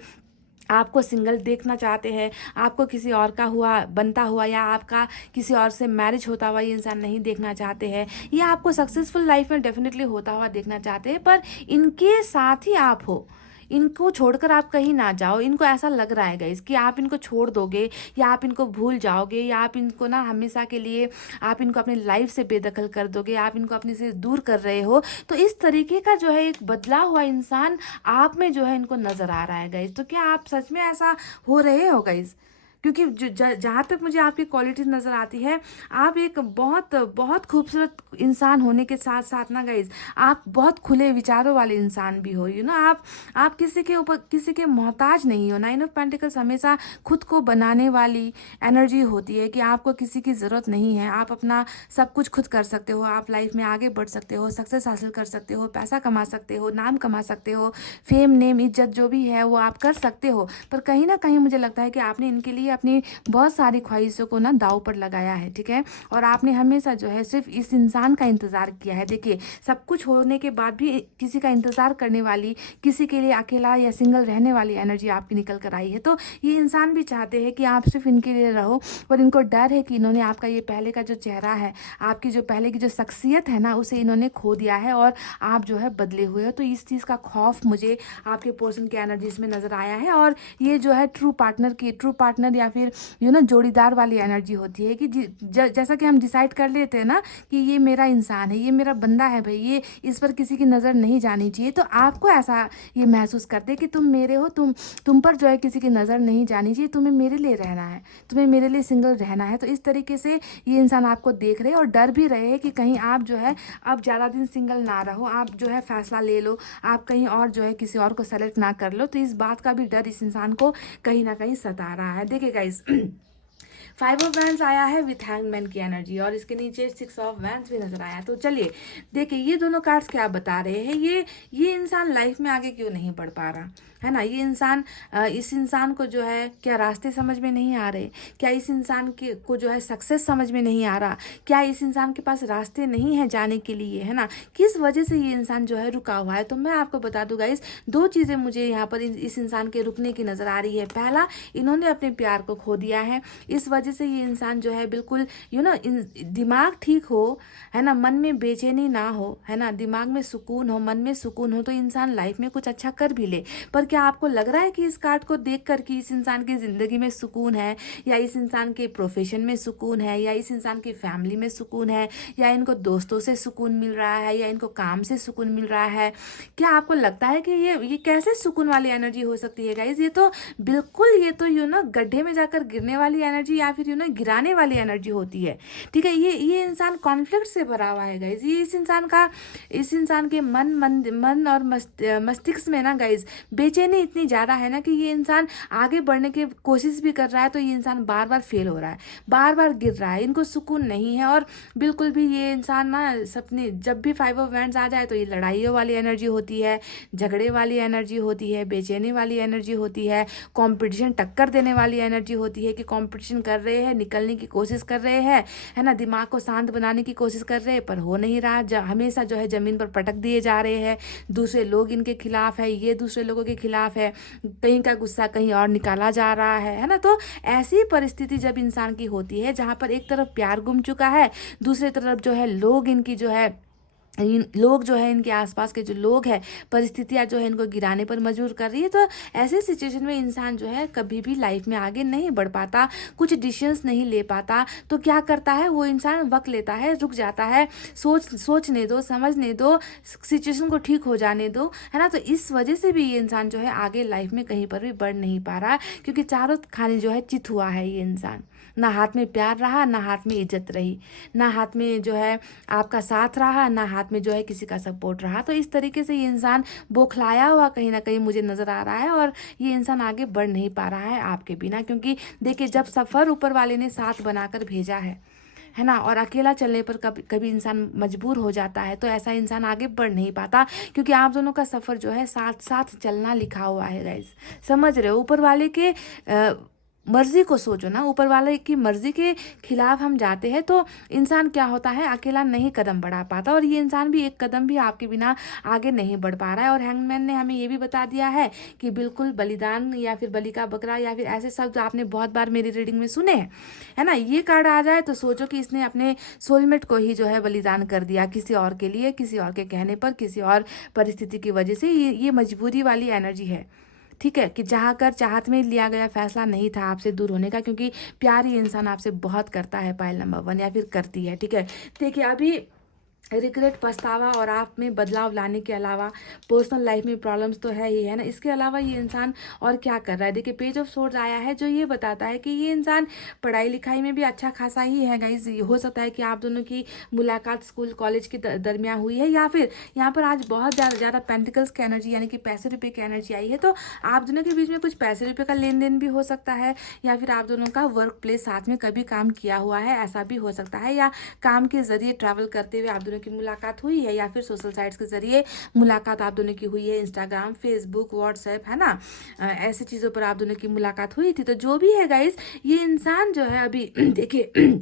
आपको सिंगल देखना चाहते हैं, आपको किसी और का बनता हुआ या आपका किसी और से मैरिज होता हुआ ये इंसान नहीं देखना चाहते हैं, या आपको सक्सेसफुल लाइफ में डेफिनेटली होता हुआ देखना चाहते हैं, पर इनके साथ ही आप हो, इनको छोड़कर आप कहीं ना जाओ। इनको ऐसा लग रहा है गाइस कि आप इनको छोड़ दोगे या आप इनको भूल जाओगे या आप इनको ना हमेशा के लिए आप इनको अपनी लाइफ से बेदखल कर दोगे, आप इनको अपने से दूर कर रहे हो। तो इस तरीके का जो है एक बदला हुआ इंसान आप में जो है इनको नजर आ रहा है गाइस। तो क्या आप सच में ऐसा हो रहे हो गाइस? क्योंकि जहाँ तक मुझे आपकी क्वालिटीज नज़र आती है, आप एक बहुत बहुत खूबसूरत इंसान होने के साथ साथ ना गाइज आप बहुत खुले विचारों वाले इंसान भी हो। आप किसी के ऊपर किसी के मोहताज नहीं हो। नाइन ऑफ पेंटिकल्स हमेशा खुद को बनाने वाली एनर्जी होती है कि आपको किसी की ज़रूरत नहीं है। आप अपना सब कुछ खुद कर सकते हो, आप लाइफ में आगे बढ़ सकते हो, सक्सेस हासिल कर सकते हो, पैसा कमा सकते हो, नाम कमा सकते हो, फेम नेम इज्जत जो भी है वो आप कर सकते हो। पर कहीं ना कहीं मुझे लगता है कि आपने इनके लिए अपनी बहुत सारी ख्वाहिशों को ना दाव पर लगाया है, ठीक है। और आपने हमेशा जो है सिर्फ इस इंसान का इंतज़ार किया है। देखिए, सब कुछ होने के बाद भी किसी का इंतज़ार करने वाली, किसी के लिए अकेला या सिंगल रहने वाली एनर्जी आपकी निकल कर आई है। तो ये इंसान भी चाहते हैं कि आप सिर्फ इनके लिए रहो, पर इनको डर है कि इन्होंने आपका ये पहले का जो चेहरा है, आपकी जो पहले की जो शख्सियत है ना, उसे इन्होंने खो दिया है और आप जो है बदले हुए हो। तो इस चीज़ का खौफ मुझे आपके पर्सन की एनर्जीज में नज़र आया है। और ये जो है ट्रू पार्टनर या फिर जोड़ीदार वाली एनर्जी होती है कि जैसा कि हम डिसाइड कर लेते हैं ना कि ये मेरा इंसान है, ये मेरा बंदा है भाई, ये इस पर किसी की नज़र नहीं जानी चाहिए। तो आपको ऐसा ये महसूस करते हैं कि तुम मेरे हो, तुम पर जो है किसी की नज़र नहीं जानी चाहिए, तुम्हें मेरे लिए रहना है, तुम्हें मेरे लिए सिंगल रहना है। तो इस तरीके से ये इंसान आपको देख रहे हैं और डर भी रहे हैं कि कहीं आप जो है अब ज़्यादा दिन सिंगल ना रहो, आप जो है फैसला ले लो, आप कहीं और जो है किसी और को सेलेक्ट ना कर लो। तो इस बात का भी डर इस इंसान को कहीं ना कहीं सता रहा है। देखिए गाइस, 5 ऑफ वैंड्स आया है विथ हैंगमैन की एनर्जी और इसके नीचे 6 ऑफ वैंड्स भी नजर आया। तो चलिए देखिए ये दोनों कार्ड्स क्या बता रहे हैं। ये इंसान लाइफ में आगे क्यों नहीं बढ़ पा रहा है ना। ये इंसान इस इंसान को जो है क्या रास्ते समझ में नहीं आ रहे, क्या इस इंसान के को जो है सक्सेस समझ में नहीं आ रहा, क्या इस इंसान के पास रास्ते नहीं है जाने के लिए, है ना। किस वजह से ये इंसान जो है रुका हुआ है। तो मैं आपको बता दूं गाइस, 2 चीज़ें मुझे यहाँ पर इस इंसान के रुकने की नज़र आ रही है। पहला, इन्होंने अपने प्यार को खो दिया है, इस वजह से ये इंसान जो है बिल्कुल दिमाग ठीक हो, है ना, मन में बेचैनी ना हो, है ना, दिमाग में सुकून हो, मन में सुकून हो, तो इंसान लाइफ में कुछ अच्छा कर भी ले। पर क्या आपको लग रहा है कि इस कार्ड को देख कर कि इस इंसान की ज़िंदगी में सुकून है, या इस इंसान के प्रोफेशन में सुकून है, या इस इंसान की फैमिली में सुकून है, या इनको दोस्तों से सुकून मिल रहा है, या इनको काम से सुकून मिल रहा है। क्या आपको लगता है कि ये कैसे सुकून वाली एनर्जी हो सकती है गाइज। ये तो बिल्कुल गड्ढे में जाकर गिरने वाली एनर्जी या फिर गिराने वाली एनर्जी होती है, ठीक है। ये इंसान कॉन्फ्लिक्ट से भरा हुआ है गाइज। ये इस इंसान के मन और मस्तिष्क में ना गाइज बेचैनी इतनी ज़्यादा है ना कि ये इंसान आगे बढ़ने की कोशिश भी कर रहा है तो ये इंसान बार बार फेल हो रहा है, बार बार गिर रहा है, इनको सुकून नहीं है। और बिल्कुल भी ये इंसान ना सपने, जब भी 5 ऑफ वैंड्स आ जाए तो ये लड़ाइयों वाली एनर्जी होती है, झगड़े वाली एनर्जी होती है, बेचैनी वाली एनर्जी होती है, कंपटीशन टक्कर देने वाली एनर्जी होती है कि कंपटीशन कर रहे हैं, निकलने की कोशिश कर रहे हैं, है ना, दिमाग को शांत बनाने की कोशिश कर रहे हैं पर हो नहीं रहा। हमेशा जो है ज़मीन पर पटक दिए जा रहे हैं, दूसरे लोग इनके खिलाफ है, ये दूसरे लोगों के खिलाफ है, कहीं का गुस्सा कहीं और निकाला जा रहा है ना। तो ऐसी परिस्थिति जब इंसान की होती है जहाँ पर एक तरफ प्यार गुम चुका है, दूसरी तरफ जो है लोग इनकी जो है इनके आसपास के जो लोग हैं, परिस्थितियाँ जो है इनको गिराने पर मजबूर कर रही है। तो ऐसे सिचुएशन में इंसान जो है कभी भी लाइफ में आगे नहीं बढ़ पाता, कुछ डिसीजंस नहीं ले पाता। तो क्या करता है वो इंसान, वक्त लेता है, रुक जाता है, सोचने दो, समझने दो, सिचुएशन को ठीक हो जाने दो, है ना। तो इस वजह से भी ये इंसान जो है आगे लाइफ में कहीं पर भी बढ़ नहीं पा रहा, क्योंकि चारों खाने जो है चित हुआ है ये इंसान। ना हाथ में प्यार रहा, ना हाथ में इज्जत रही, ना हाथ में जो है आपका साथ रहा, ना हाथ में जो है किसी का सपोर्ट रहा। तो इस तरीके से ये इंसान बौखलाया हुआ कहीं ना कहीं मुझे नज़र आ रहा है और ये इंसान आगे बढ़ नहीं पा रहा है आपके बिना। क्योंकि देखिए, जब सफ़र ऊपर वाले ने साथ बनाकर भेजा है ना, और अकेला चलने पर कभी इंसान मजबूर हो जाता है तो ऐसा इंसान आगे बढ़ नहीं पाता, क्योंकि आप दोनों का सफ़र जो है साथ साथ चलना लिखा हुआ है गाइस। समझ रहे हो, ऊपर वाले के मर्जी को सोचो ना, ऊपर वाले की मर्जी के खिलाफ हम जाते हैं तो इंसान क्या होता है, अकेला नहीं कदम बढ़ा पाता, और ये इंसान भी एक कदम भी आपके बिना आगे नहीं बढ़ पा रहा है। और हैंगमैन ने हमें ये भी बता दिया है कि बिल्कुल बलिदान या फिर बलि का बकरा या फिर ऐसे शब्द आपने बहुत बार मेरी रीडिंग में सुने हैं, है ना। ये कार्ड आ जाए तो सोचो कि इसने अपने सोलमेट को ही जो है बलिदान कर दिया किसी और के लिए, किसी और के कहने पर, किसी और परिस्थिति की वजह से। ये मजबूरी वाली एनर्जी है, ठीक है, कि जहाँ कर चाहत में लिया गया फैसला नहीं था आपसे दूर होने का, क्योंकि प्यार ये इंसान आपसे बहुत करता है, पायल नंबर 1, या फिर करती है, ठीक है। देखिए अभी रिग्रेट, पछतावा और आप में बदलाव लाने के अलावा पर्सनल लाइफ में प्रॉब्लम्स तो है ही, है ना। इसके अलावा ये इंसान और क्या कर रहा है, देखिए पेज ऑफ सोर्ड्स आया है जो ये बताता है कि ये इंसान पढ़ाई लिखाई में भी अच्छा खासा ही है गाइज। हो सकता है कि आप दोनों की मुलाकात स्कूल कॉलेज के दरमियान हुई है, या फिर यहाँ पर आज बहुत ज़्यादा पेंटिकल्स की एनर्जी यानी कि पैसे रुपये की एनर्जी आई है, तो आप दोनों के बीच में कुछ पैसे रुपये का लेन देन भी हो सकता है, या फिर आप दोनों का वर्क प्लेस साथ में कभी काम किया हुआ है, ऐसा भी हो सकता है, या काम के जरिए ट्रैवल करते हुए आप दोनों की मुलाकात हुई है, या फिर सोशल साइट्स के जरिए मुलाकात आप दोनों की हुई है, इंस्टाग्राम, फेसबुक, व्हाट्सएप, है ना, ऐसी चीज़ों पर आप दोनों की मुलाकात हुई थी। तो जो भी है गाइस, ये इंसान जो है अभी देखिए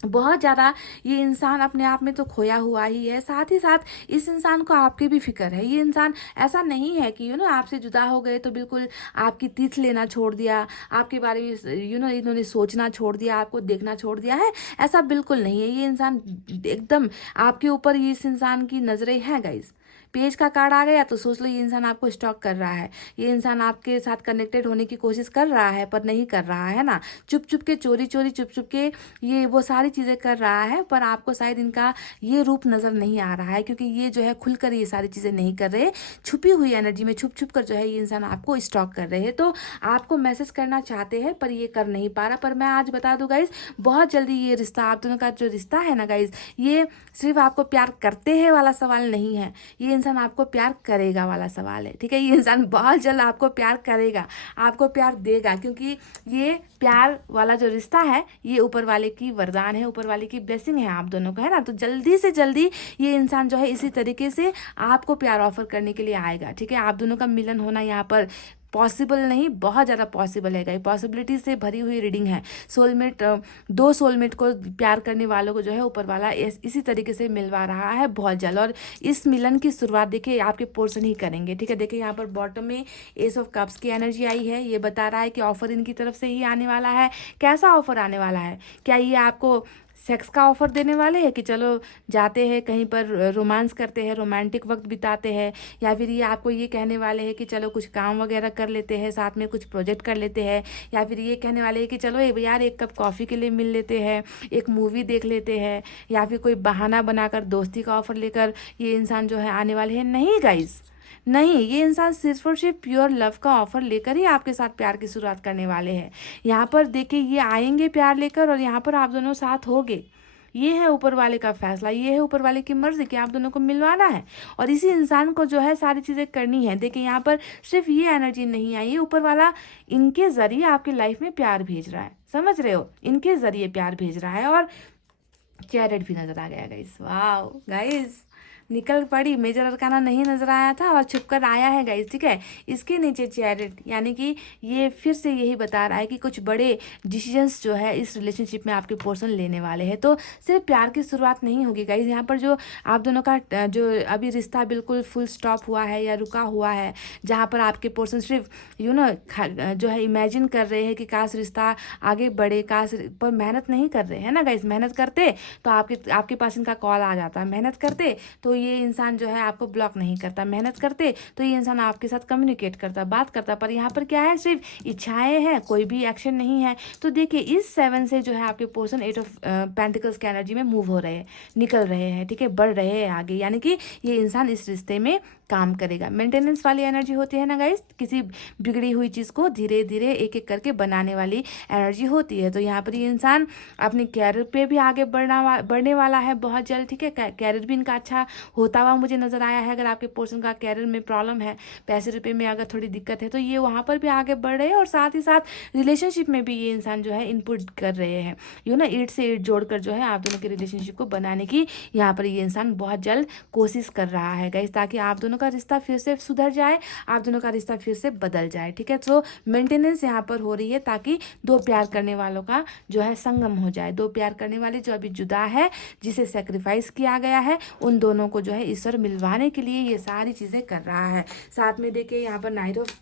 बहुत ज़्यादा ये इंसान अपने आप में तो खोया हुआ ही है, साथ ही साथ इस इंसान को आपकी भी फिक्र है। ये इंसान ऐसा नहीं है कि आपसे जुदा हो गए तो बिल्कुल आपकी तीथ लेना छोड़ दिया, आपके बारे में इन्होंने सोचना छोड़ दिया, आपको देखना छोड़ दिया है, ऐसा बिल्कुल नहीं है। ये इंसान एकदम आपके ऊपर, ये इस इंसान की नज़रें हैं गाइस। पेज का कार्ड आ गया तो सोच लो ये इंसान आपको स्टॉक कर रहा है, ये इंसान आपके साथ कनेक्टेड होने की कोशिश कर रहा है पर नहीं कर रहा है ना, चुप चुप के, चोरी चोरी, चुप चुप के ये वो सारी चीज़ें कर रहा है, पर आपको शायद इनका ये रूप नज़र नहीं आ रहा है, क्योंकि ये जो है खुलकर ये सारी चीज़ें नहीं कर रहे, छुपी हुई एनर्जी में छुप छुप कर जो है ये इंसान आपको स्टॉक कर रहे हैं। तो आपको मैसेज करना चाहते हैं पर ये कर नहीं पा रहा। पर मैं आज बता दूं गाइज, बहुत जल्दी ये रिश्ता, आप दोनों का जो रिश्ता है ना गाइज, ये सिर्फ आपको प्यार करते हैं वाला सवाल नहीं है, ये इंसान आपको प्यार करेगा वाला सवाल है, ठीक है। ये इंसान बहुत जल्द आपको प्यार करेगा, आपको प्यार देगा, क्योंकि ये प्यार वाला जो रिश्ता है ये ऊपर वाले की वरदान है, ऊपर वाले की ब्लेसिंग है आप दोनों का, है ना। तो जल्दी से जल्दी ये इंसान जो है इसी तरीके से आपको प्यार ऑफर करने के लिए आएगा, ठीक है। आप दोनों का मिलन होना यहाँ पर पॉसिबल नहीं, बहुत ज़्यादा पॉसिबल है, पॉसिबिलिटी से भरी हुई रीडिंग है। सोलमेट, दो सोलमेट को, प्यार करने वालों को जो है ऊपर वाला इसी तरीके से मिलवा रहा है बहुत जल्द, और इस मिलन की शुरुआत देखिए आपके पोर्शन ही करेंगे, ठीक है। देखिए यहाँ पर बॉटम में एस ऑफ कप्स की एनर्जी आई है, ये बता रहा है कि ऑफर इनकी तरफ से ही आने वाला है। कैसा ऑफर आने वाला है, क्या ये आपको सेक्स का ऑफर देने वाले हैं कि चलो जाते हैं कहीं पर रोमांस करते हैं, रोमांटिक वक्त बिताते हैं, या फिर ये आपको ये कहने वाले हैं कि चलो कुछ काम वगैरह कर लेते हैं, साथ में कुछ प्रोजेक्ट कर लेते हैं, या फिर ये कहने वाले हैं कि चलो यार एक कप कॉफ़ी के लिए मिल लेते हैं, एक मूवी देख लेते हैं, या फिर कोई बहाना बनाकर दोस्ती का ऑफर लेकर ये इंसान जो है आने वाले हैं। नहीं गाइज, नहीं, ये इंसान सिर्फ और सिर्फ प्योर लव का ऑफर लेकर ही आपके साथ प्यार की शुरुआत करने वाले हैं। यहाँ पर देखिए ये आएंगे प्यार लेकर, और यहाँ पर आप दोनों साथ होंगे। ये है ऊपर वाले का फैसला, ये है ऊपर वाले की मर्जी कि आप दोनों को मिलवाना है, और इसी इंसान को जो है सारी चीज़ें करनी है। देखिए यहाँ पर सिर्फ ये एनर्जी नहीं आई है, ऊपर वाला इनके जरिए आपकी लाइफ में प्यार भेज रहा है, समझ रहे हो, इनके जरिए प्यार भेज रहा है। और चैरेट भी नजर आ गया गाइस, वाह गाइस, निकल पड़ी, मेजर अरकाना नहीं नजर आया था और छुपकर आया है गाइस, ठीक है। इसके नीचे चैरिट, यानी कि ये फिर से यही बता रहा है कि कुछ बड़े डिसीजंस जो है इस रिलेशनशिप में आपके पर्सन लेने वाले हैं। तो सिर्फ प्यार की शुरुआत नहीं होगी गाइस, यहाँ पर जो आप दोनों का जो अभी रिश्ता बिल्कुल फुल स्टॉप हुआ है या रुका हुआ है, जहाँ पर आपके पर्सन सिर्फ जो है इमेजिन कर रहे हैं कि काश रिश्ता आगे बढ़े, काश, पर मेहनत नहीं कर रहे हैं ना गाइस। मेहनत करते तो आपके पास इनका कॉल आ जाता, मेहनत करते तो ये इंसान जो है आपको ब्लॉक नहीं करता, मेहनत करते तो ये इंसान आपके साथ कम्युनिकेट करता, बात करता। पर यहाँ पर क्या है, सिर्फ इच्छाएं हैं, कोई भी एक्शन नहीं है। तो देखिए इस 7 से जो है आपके पर्सन 8 ऑफ पेंटिकल्स की एनर्जी में मूव हो रहे हैं, निकल रहे हैं, ठीक है, बढ़ रहे हैं आगे, यानी कि ये इंसान इस रिश्ते में काम करेगा। मेंटेनेंस वाली एनर्जी होती है ना गाइस, किसी बिगड़ी हुई चीज़ को धीरे धीरे एक एक करके बनाने वाली एनर्जी होती है। तो यहाँ पर ये इंसान अपने कैरियर पे भी आगे बढ़ने वाला है बहुत जल्द, ठीक है। कैरियर भी इनका अच्छा होता हुआ मुझे नजर आया है। अगर आपके पर्सन का कैरियर में प्रॉब्लम है, पैसे रुपये में अगर थोड़ी दिक्कत है, तो ये वहाँ पर भी आगे बढ़ रहे हैं, और साथ ही साथ रिलेशनशिप में भी ये इंसान जो है इनपुट कर रहे हैं, ईंट से ईंट जोड़कर जो है आप दोनों के रिलेशनशिप को बनाने की यहाँ पर ये इंसान बहुत जल्द कोशिश कर रहा है गाइस, ताकि आप दोनों दोनों का रिश्ता फिर से सुधर जाए, आप दोनों का रिश्ता फिर से बदल जाए, ठीक है। तो मेंटेनेंस यहाँ पर हो रही है ताकि दो प्यार करने वालों का जो है संगम हो जाए। दो प्यार करने वाले जो अभी जुदा है, जिसे सेक्रीफाइस किया गया है, उन दोनों को जो है ईश्वर मिलवाने के लिए ये सारी चीज़ें कर रहा है। साथ में देखिए यहाँ पर नाइट ऑफ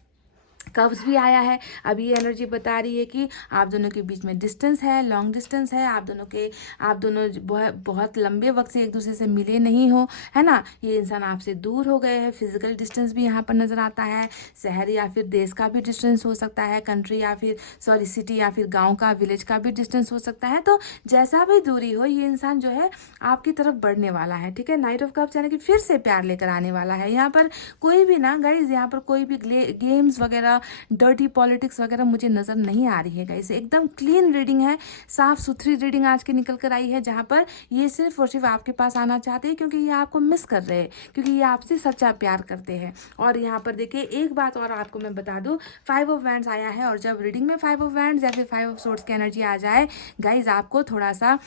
कब्स भी आया है। अभी ये एनर्जी बता रही है कि आप दोनों के बीच में डिस्टेंस है, लॉन्ग डिस्टेंस है, आप दोनों बहुत लंबे वक्त से एक दूसरे से मिले नहीं हो, है ना। ये इंसान आपसे दूर हो गए हैं। फिजिकल डिस्टेंस भी यहाँ पर नज़र आता है। शहर या फिर देश का भी डिस्टेंस हो सकता है, कंट्री या फिर सिटी या फिर गाँव का, विलेज का भी डिस्टेंस हो सकता है। तो जैसा भी दूरी हो, ये इंसान जो है आपकी तरफ बढ़ने वाला है, ठीक है। नाइट ऑफ कप्स यानी कि फिर से प्यार लेकर आने वाला है। यहाँ पर कोई भी ना गाइज, यहाँ पर कोई भी गेम्स वगैरह, डर्टी पॉलिटिक्स वगैरह मुझे नज़र नहीं आ रही है गाइस। एकदम क्लीन रीडिंग है, साफ सुथरी रीडिंग आज की निकल कर आई है, जहाँ पर ये सिर्फ और सिर्फ आपके पास आना चाहते हैं क्योंकि ये आपको मिस कर रहे हैं, क्योंकि ये आपसे सच्चा प्यार करते हैं। और यहाँ पर देखिए एक बात और आपको मैं बता दूँ, 5 ऑफ वैंड्स आया है, और जब रीडिंग में 5 ऑफ वैंड्स या फिर 5 ऑफ सोर्ड्स की एनर्जी आ जाए गाइज, आपको थोड़ा सा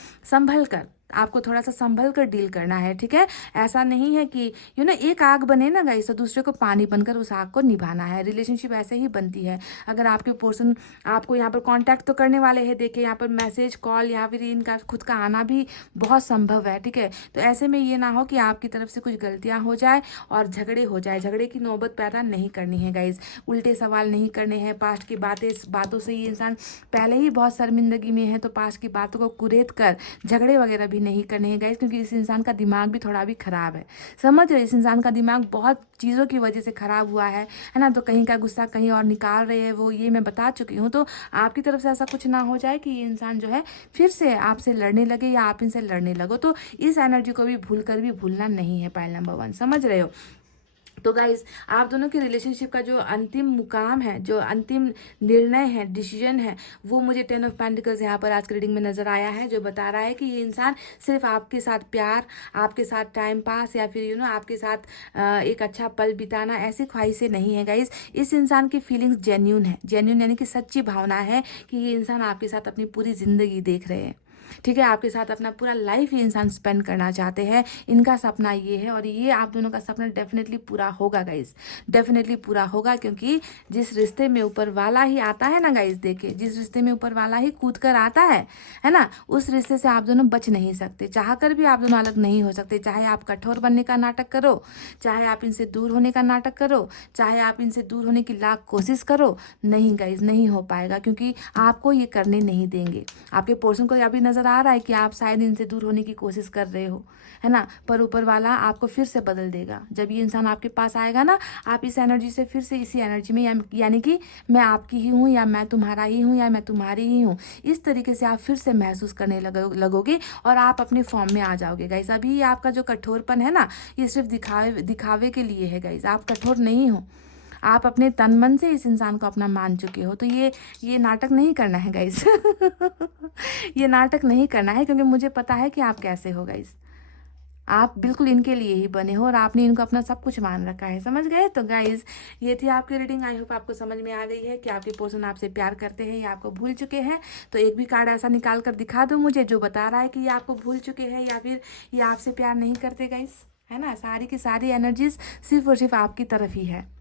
संभल कर डील करना है, ठीक है। ऐसा नहीं है कि एक आग बने ना गाइस, तो दूसरे को पानी बनकर उस आग को निभाना है। रिलेशनशिप ऐसे ही बनती है। अगर आपके पर्सन आपको यहाँ पर कांटेक्ट तो करने वाले हैं, देखिए यहाँ पर मैसेज, कॉल या फिर इनका खुद का आना भी बहुत संभव है, ठीक है। तो ऐसे में ये ना हो कि आपकी तरफ से कुछ गलतियाँ हो जाए और झगड़े हो जाए। झगड़े की नौबत पैदा नहीं करनी है गाइज, उल्टे सवाल नहीं करने हैं। पास्ट की बातों से ये इंसान पहले ही बहुत शर्मिंदगी में है, तो पास्ट की बातों को कुरेद कर झगड़े वगैरह नहीं करने हैं गाइस, क्योंकि इस इंसान का दिमाग भी थोड़ा भी खराब है। समझ रहे, इस इंसान का दिमाग बहुत चीज़ों की वजह से खराब हुआ है ना। तो कहीं का गुस्सा कहीं और निकाल रहे हैं वो, ये मैं बता चुकी हूँ। तो आपकी तरफ से ऐसा कुछ ना हो जाए कि ये इंसान जो है फिर से आपसे लड़ने लगे या आप इनसे लड़ने लगो। तो इस एनर्जी को भी भूलना नहीं है। पाइल नंबर 1, समझ रहे हो। तो गाइज, आप दोनों के रिलेशनशिप का जो अंतिम मुकाम है, जो अंतिम निर्णय है, डिसीजन है, वो मुझे 10 ऑफ पेंटिकल्स यहाँ पर आज की रीडिंग में नजर आया है, जो बता रहा है कि ये इंसान सिर्फ आपके साथ प्यार, आपके साथ टाइम पास या फिर आपके साथ एक अच्छा पल बिताना, ऐसी ख्वाहिशें नहीं है गाइज। इस इंसान की फीलिंग्स जेन्यून है। जेन्यून यानी कि सच्ची भावना है कि ये इंसान आपके साथ अपनी पूरी जिंदगी देख रहे हैं, ठीक है। आपके साथ अपना पूरा लाइफ ये इंसान स्पेंड करना चाहते हैं। इनका सपना ये है, और ये आप दोनों का सपना डेफिनेटली पूरा होगा गाइज, डेफिनेटली पूरा होगा। क्योंकि जिस रिश्ते में ऊपर वाला ही आता है ना गाइज, देखिए जिस रिश्ते में ऊपर वाला ही कूद कर आता है ना, उस रिश्ते से आप दोनों बच नहीं सकते। चाह कर भी आप दोनों अलग नहीं हो सकते। चाहे आप कठोर बनने का नाटक करो, चाहे आप इनसे दूर होने का नाटक करो, चाहे आप इनसे दूर होने की लाख कोशिश करो, नहीं गाइज, नहीं हो पाएगा, क्योंकि आपको ये करने नहीं देंगे। आपके पर्सन को अभी नजर आ रहा है कि आप शायद इनसे दूर होने की कोशिश कर रहे हो, है ना, पर ऊपर वाला आपको फिर से बदल देगा। जब ये इंसान आपके पास आएगा ना, आप इस एनर्जी से फिर से इसी एनर्जी में, यानी कि मैं आपकी ही हूँ या मैं तुम्हारा ही हूँ या मैं तुम्हारी ही हूँ, इस तरीके से आप फिर से महसूस करने लगोगे और आप अपने फॉर्म में आ जाओगे गाइस। अभी आपका जो कठोरपन है ना, ये सिर्फ दिखावे के लिए है गाइस। आप कठोर नहीं हो, आप अपने तन मन से इस इंसान को अपना मान चुके हो। तो ये नाटक नहीं करना है गाइस। ये नाटक नहीं करना है, क्योंकि मुझे पता है कि आप कैसे हो गाइस। आप बिल्कुल इनके लिए ही बने हो और आपने इनको अपना सब कुछ मान रखा है, समझ गए। तो गाइज, ये थी आपकी रीडिंग। आई होप आपको समझ में आ गई है कि आपके पर्सन आपसे प्यार करते हैं या आपको भूल चुके हैं। तो एक भी कार्ड ऐसा निकाल कर दिखा दो मुझे जो बता रहा है कि ये आपको भूल चुके हैं या फिर ये आपसे प्यार नहीं करते गाइज, है ना। सारी की सारी एनर्जीज सिर्फ और सिर्फ आपकी तरफ ही है।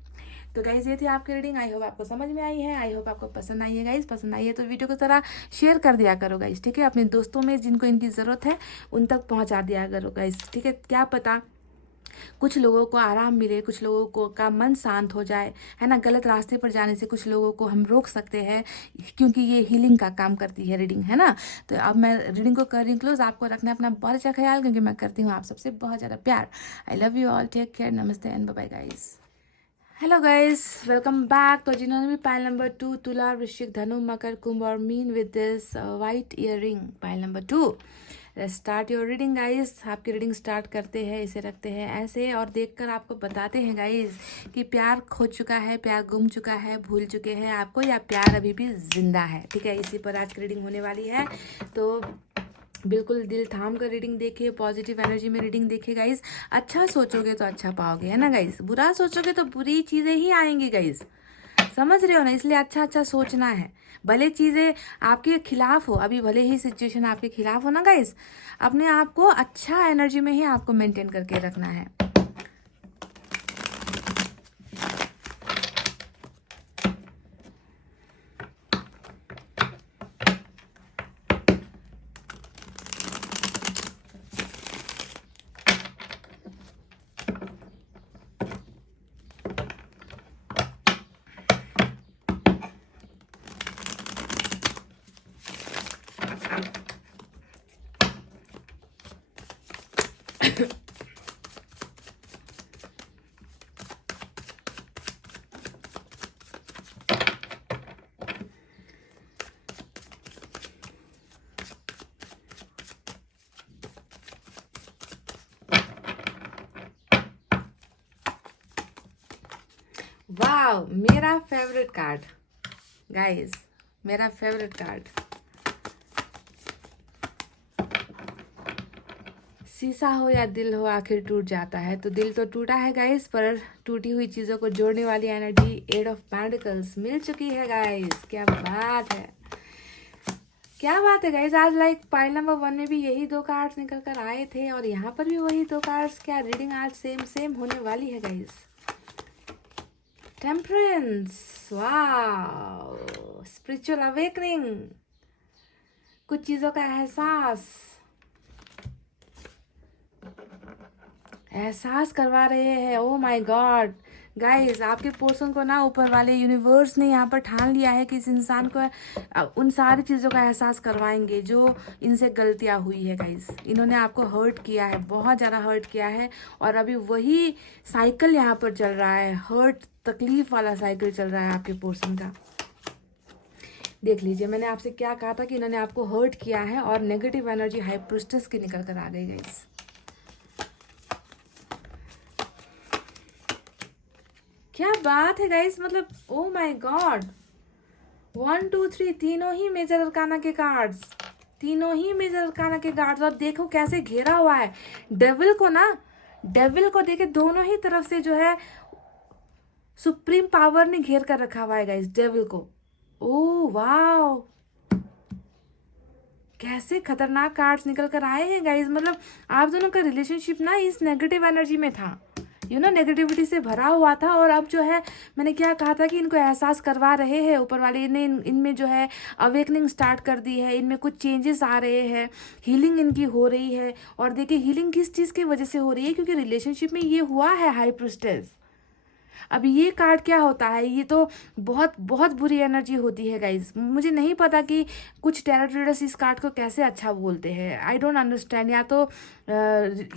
तो गाइज, ये थी आपकी रीडिंग। आई होप आपको समझ में आई है, आई होप आपको पसंद आई है गाइज। पसंद आई है तो वीडियो को जरा शेयर कर दिया करो गाइज, ठीक है। अपने दोस्तों में जिनको इनकी ज़रूरत है उन तक पहुंचा दिया करो गाइज, ठीक है। क्या पता कुछ लोगों को आराम मिले, कुछ लोगों को का मन शांत हो जाए, है ना। गलत रास्ते पर जाने से कुछ लोगों को हम रोक सकते हैं, क्योंकि ये हीलिंग का काम करती है रीडिंग, है ना। तो अब मैं रीडिंग को कर रही हूँ क्लोज। आपको रखना है अपना बहुत अच्छा ख्याल, क्योंकि मैं करती हूँ आप सबसे बहुत ज़्यादा प्यार। I love you all, take care, नमस्ते and bye bye guys. Hello guys, welcome back. तो जिन्होंने भी पाइल नंबर 2 तुला, वृश्चिक, धनु, मकर, कुंभ और मीन with this white earring, pile number 2, start your reading guys. आपकी रीडिंग स्टार्ट करते हैं, इसे रखते हैं ऐसे और देखकर आपको बताते हैं गाइस कि प्यार खो चुका है, प्यार गुम चुका है, भूल चुके हैं आपको, या प्यार अभी भी जिंदा है, ठीक है। इसी पर आज की रीडिंग होने वाली है। तो बिल्कुल दिल थाम कर रीडिंग देखिए, पॉजिटिव एनर्जी में रीडिंग देखिए गाइज। अच्छा सोचोगे तो अच्छा पाओगे, है ना गाइज। बुरा सोचोगे तो बुरी चीज़ें ही आएंगी गाइज, समझ रहे हो ना। इसलिए अच्छा सोचना है, भले चीज़ें आपके खिलाफ हो, अभी भले ही सिचुएशन आपके खिलाफ हो ना गाइज, अपने आप को अच्छा एनर्जी में ही आपको मेंटेन करके रखना है। वाह, मेरा फेवरेट कार्ड गाइस, मेरा फेवरेट कार्ड। शीशा हो या दिल हो, आखिर टूट जाता है। तो दिल तो टूटा है गाइस, पर टूटी हुई चीज़ों को जोड़ने वाली एनर्जी 8 ऑफ पेंटिकल्स मिल चुकी है गाइस। क्या बात है, क्या बात है गाइस। आज लाइक पाइल नंबर 1 में भी यही 2 कार्ड्स निकल कर आए थे और यहाँ पर भी वही 2 कार्ड्स। क्या रीडिंग आज सेम होने वाली है guys. Temperance, wow, spiritual awakening, कुछ चीज़ों का एहसास करवा रहे हैं। ओ माय गॉड गाइस, आपके पोर्शन को ना ऊपर वाले यूनिवर्स ने यहाँ पर ठान लिया है कि इस इंसान को उन सारी चीज़ों का एहसास करवाएंगे जो इनसे गलतियाँ हुई है गाइस। इन्होंने आपको हर्ट किया है, बहुत ज़्यादा हर्ट किया है, और अभी वही साइकिल यहाँ पर चल रहा है, हर्ट तकलीफ वाला साइकिल चल रहा है आपके पोर्शन का। देख लीजिए, मैंने आपसे क्या कहा था कि इन्होंने आपको हर्ट किया है, और नेगेटिव एनर्जी हाई प्रिस्टेस की निकल कर आ गई गाइस। क्या बात है गाइस, मतलब ओ माय गॉड, 1 2 3 तीनों ही मेजर अरकाना के कार्ड्स, तीनों ही मेजर अरकाना के कार्ड्स। और देखो कैसे घेरा हुआ है डेविल को ना, डेविल को देखे दोनों ही तरफ से जो है सुप्रीम पावर ने घेर कर रखा हुआ है गाइस डेविल को। ओ वाओ, कैसे खतरनाक कार्ड्स निकल कर आए हैं गाइस। मतलब आप दोनों का रिलेशनशिप ना इस नेगेटिव एनर्जी में था, नेगेटिविटी से भरा हुआ था, और अब जो है मैंने क्या कहा था कि इनको एहसास करवा रहे हैं ऊपर वाले ने, इनमें जो है अवेकनिंग स्टार्ट कर दी है, इनमें कुछ चेंजेस आ रहे हैं, हीलिंग इनकी हो रही है। और देखिए हीलिंग किस चीज़ की वजह से हो रही है, क्योंकि रिलेशनशिप में ये हुआ है हाई प्रिस्टेस। अब ये कार्ड क्या होता है, ये तो बहुत बहुत बुरी एनर्जी होती है गाइज। मुझे नहीं पता कि कुछ टैरो रीडर्स इस कार्ड को कैसे अच्छा बोलते हैं, आई डोंट अंडरस्टैंड।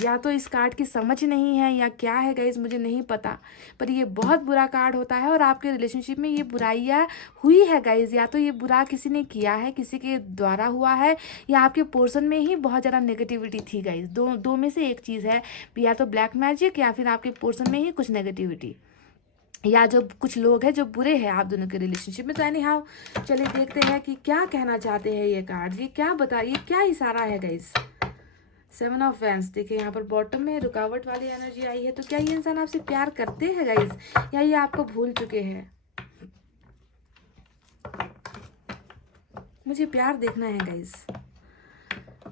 या तो इस कार्ड की समझ नहीं है या क्या है गाइज, मुझे नहीं पता, पर ये बहुत बुरा कार्ड होता है। और आपके रिलेशनशिप में ये बुराइयाँ हुई है गाइज, या तो ये बुरा किसी ने किया है, किसी के द्वारा हुआ है, या आपके पोर्शन में ही बहुत ज़्यादा नेगेटिविटी थी गाइज। दो में से एक चीज़ है, या तो ब्लैक मैजिक या फिर आपके पोर्शन में ही कुछ नेगेटिविटी, या जो कुछ लोग हैं जो बुरे हैं आप दोनों के रिलेशनशिप में। तो एनी हाउ चलिए देखते हैं कि क्या कहना चाहते हैं ये कार्ड्स, ये क्या बता, ये क्या इशारा है गाइस। 7 ऑफ वैंड्स, देखिए यहाँ पर बॉटम में रुकावट वाली एनर्जी आई है। तो क्या ये इंसान आपसे प्यार करते हैं गाइस, या ये आपको भूल चुके हैं। मुझे प्यार देखना है गाइस,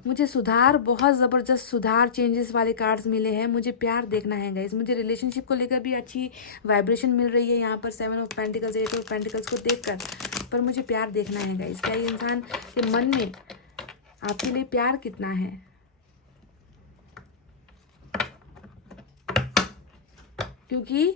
मुझे सुधार, बहुत ज़बरदस्त सुधार, चेंजेस वाले कार्ड्स मिले हैं। मुझे प्यार देखना है गाइस, मुझे रिलेशनशिप को लेकर भी अच्छी वाइब्रेशन मिल रही है यहाँ पर 7 ऑफ पेंटिकल्स 8 ऑफ पेंटिकल्स को देखकर, पर मुझे प्यार देखना है गाइस। क्या ये इंसान के मन में आपके लिए प्यार कितना है। क्योंकि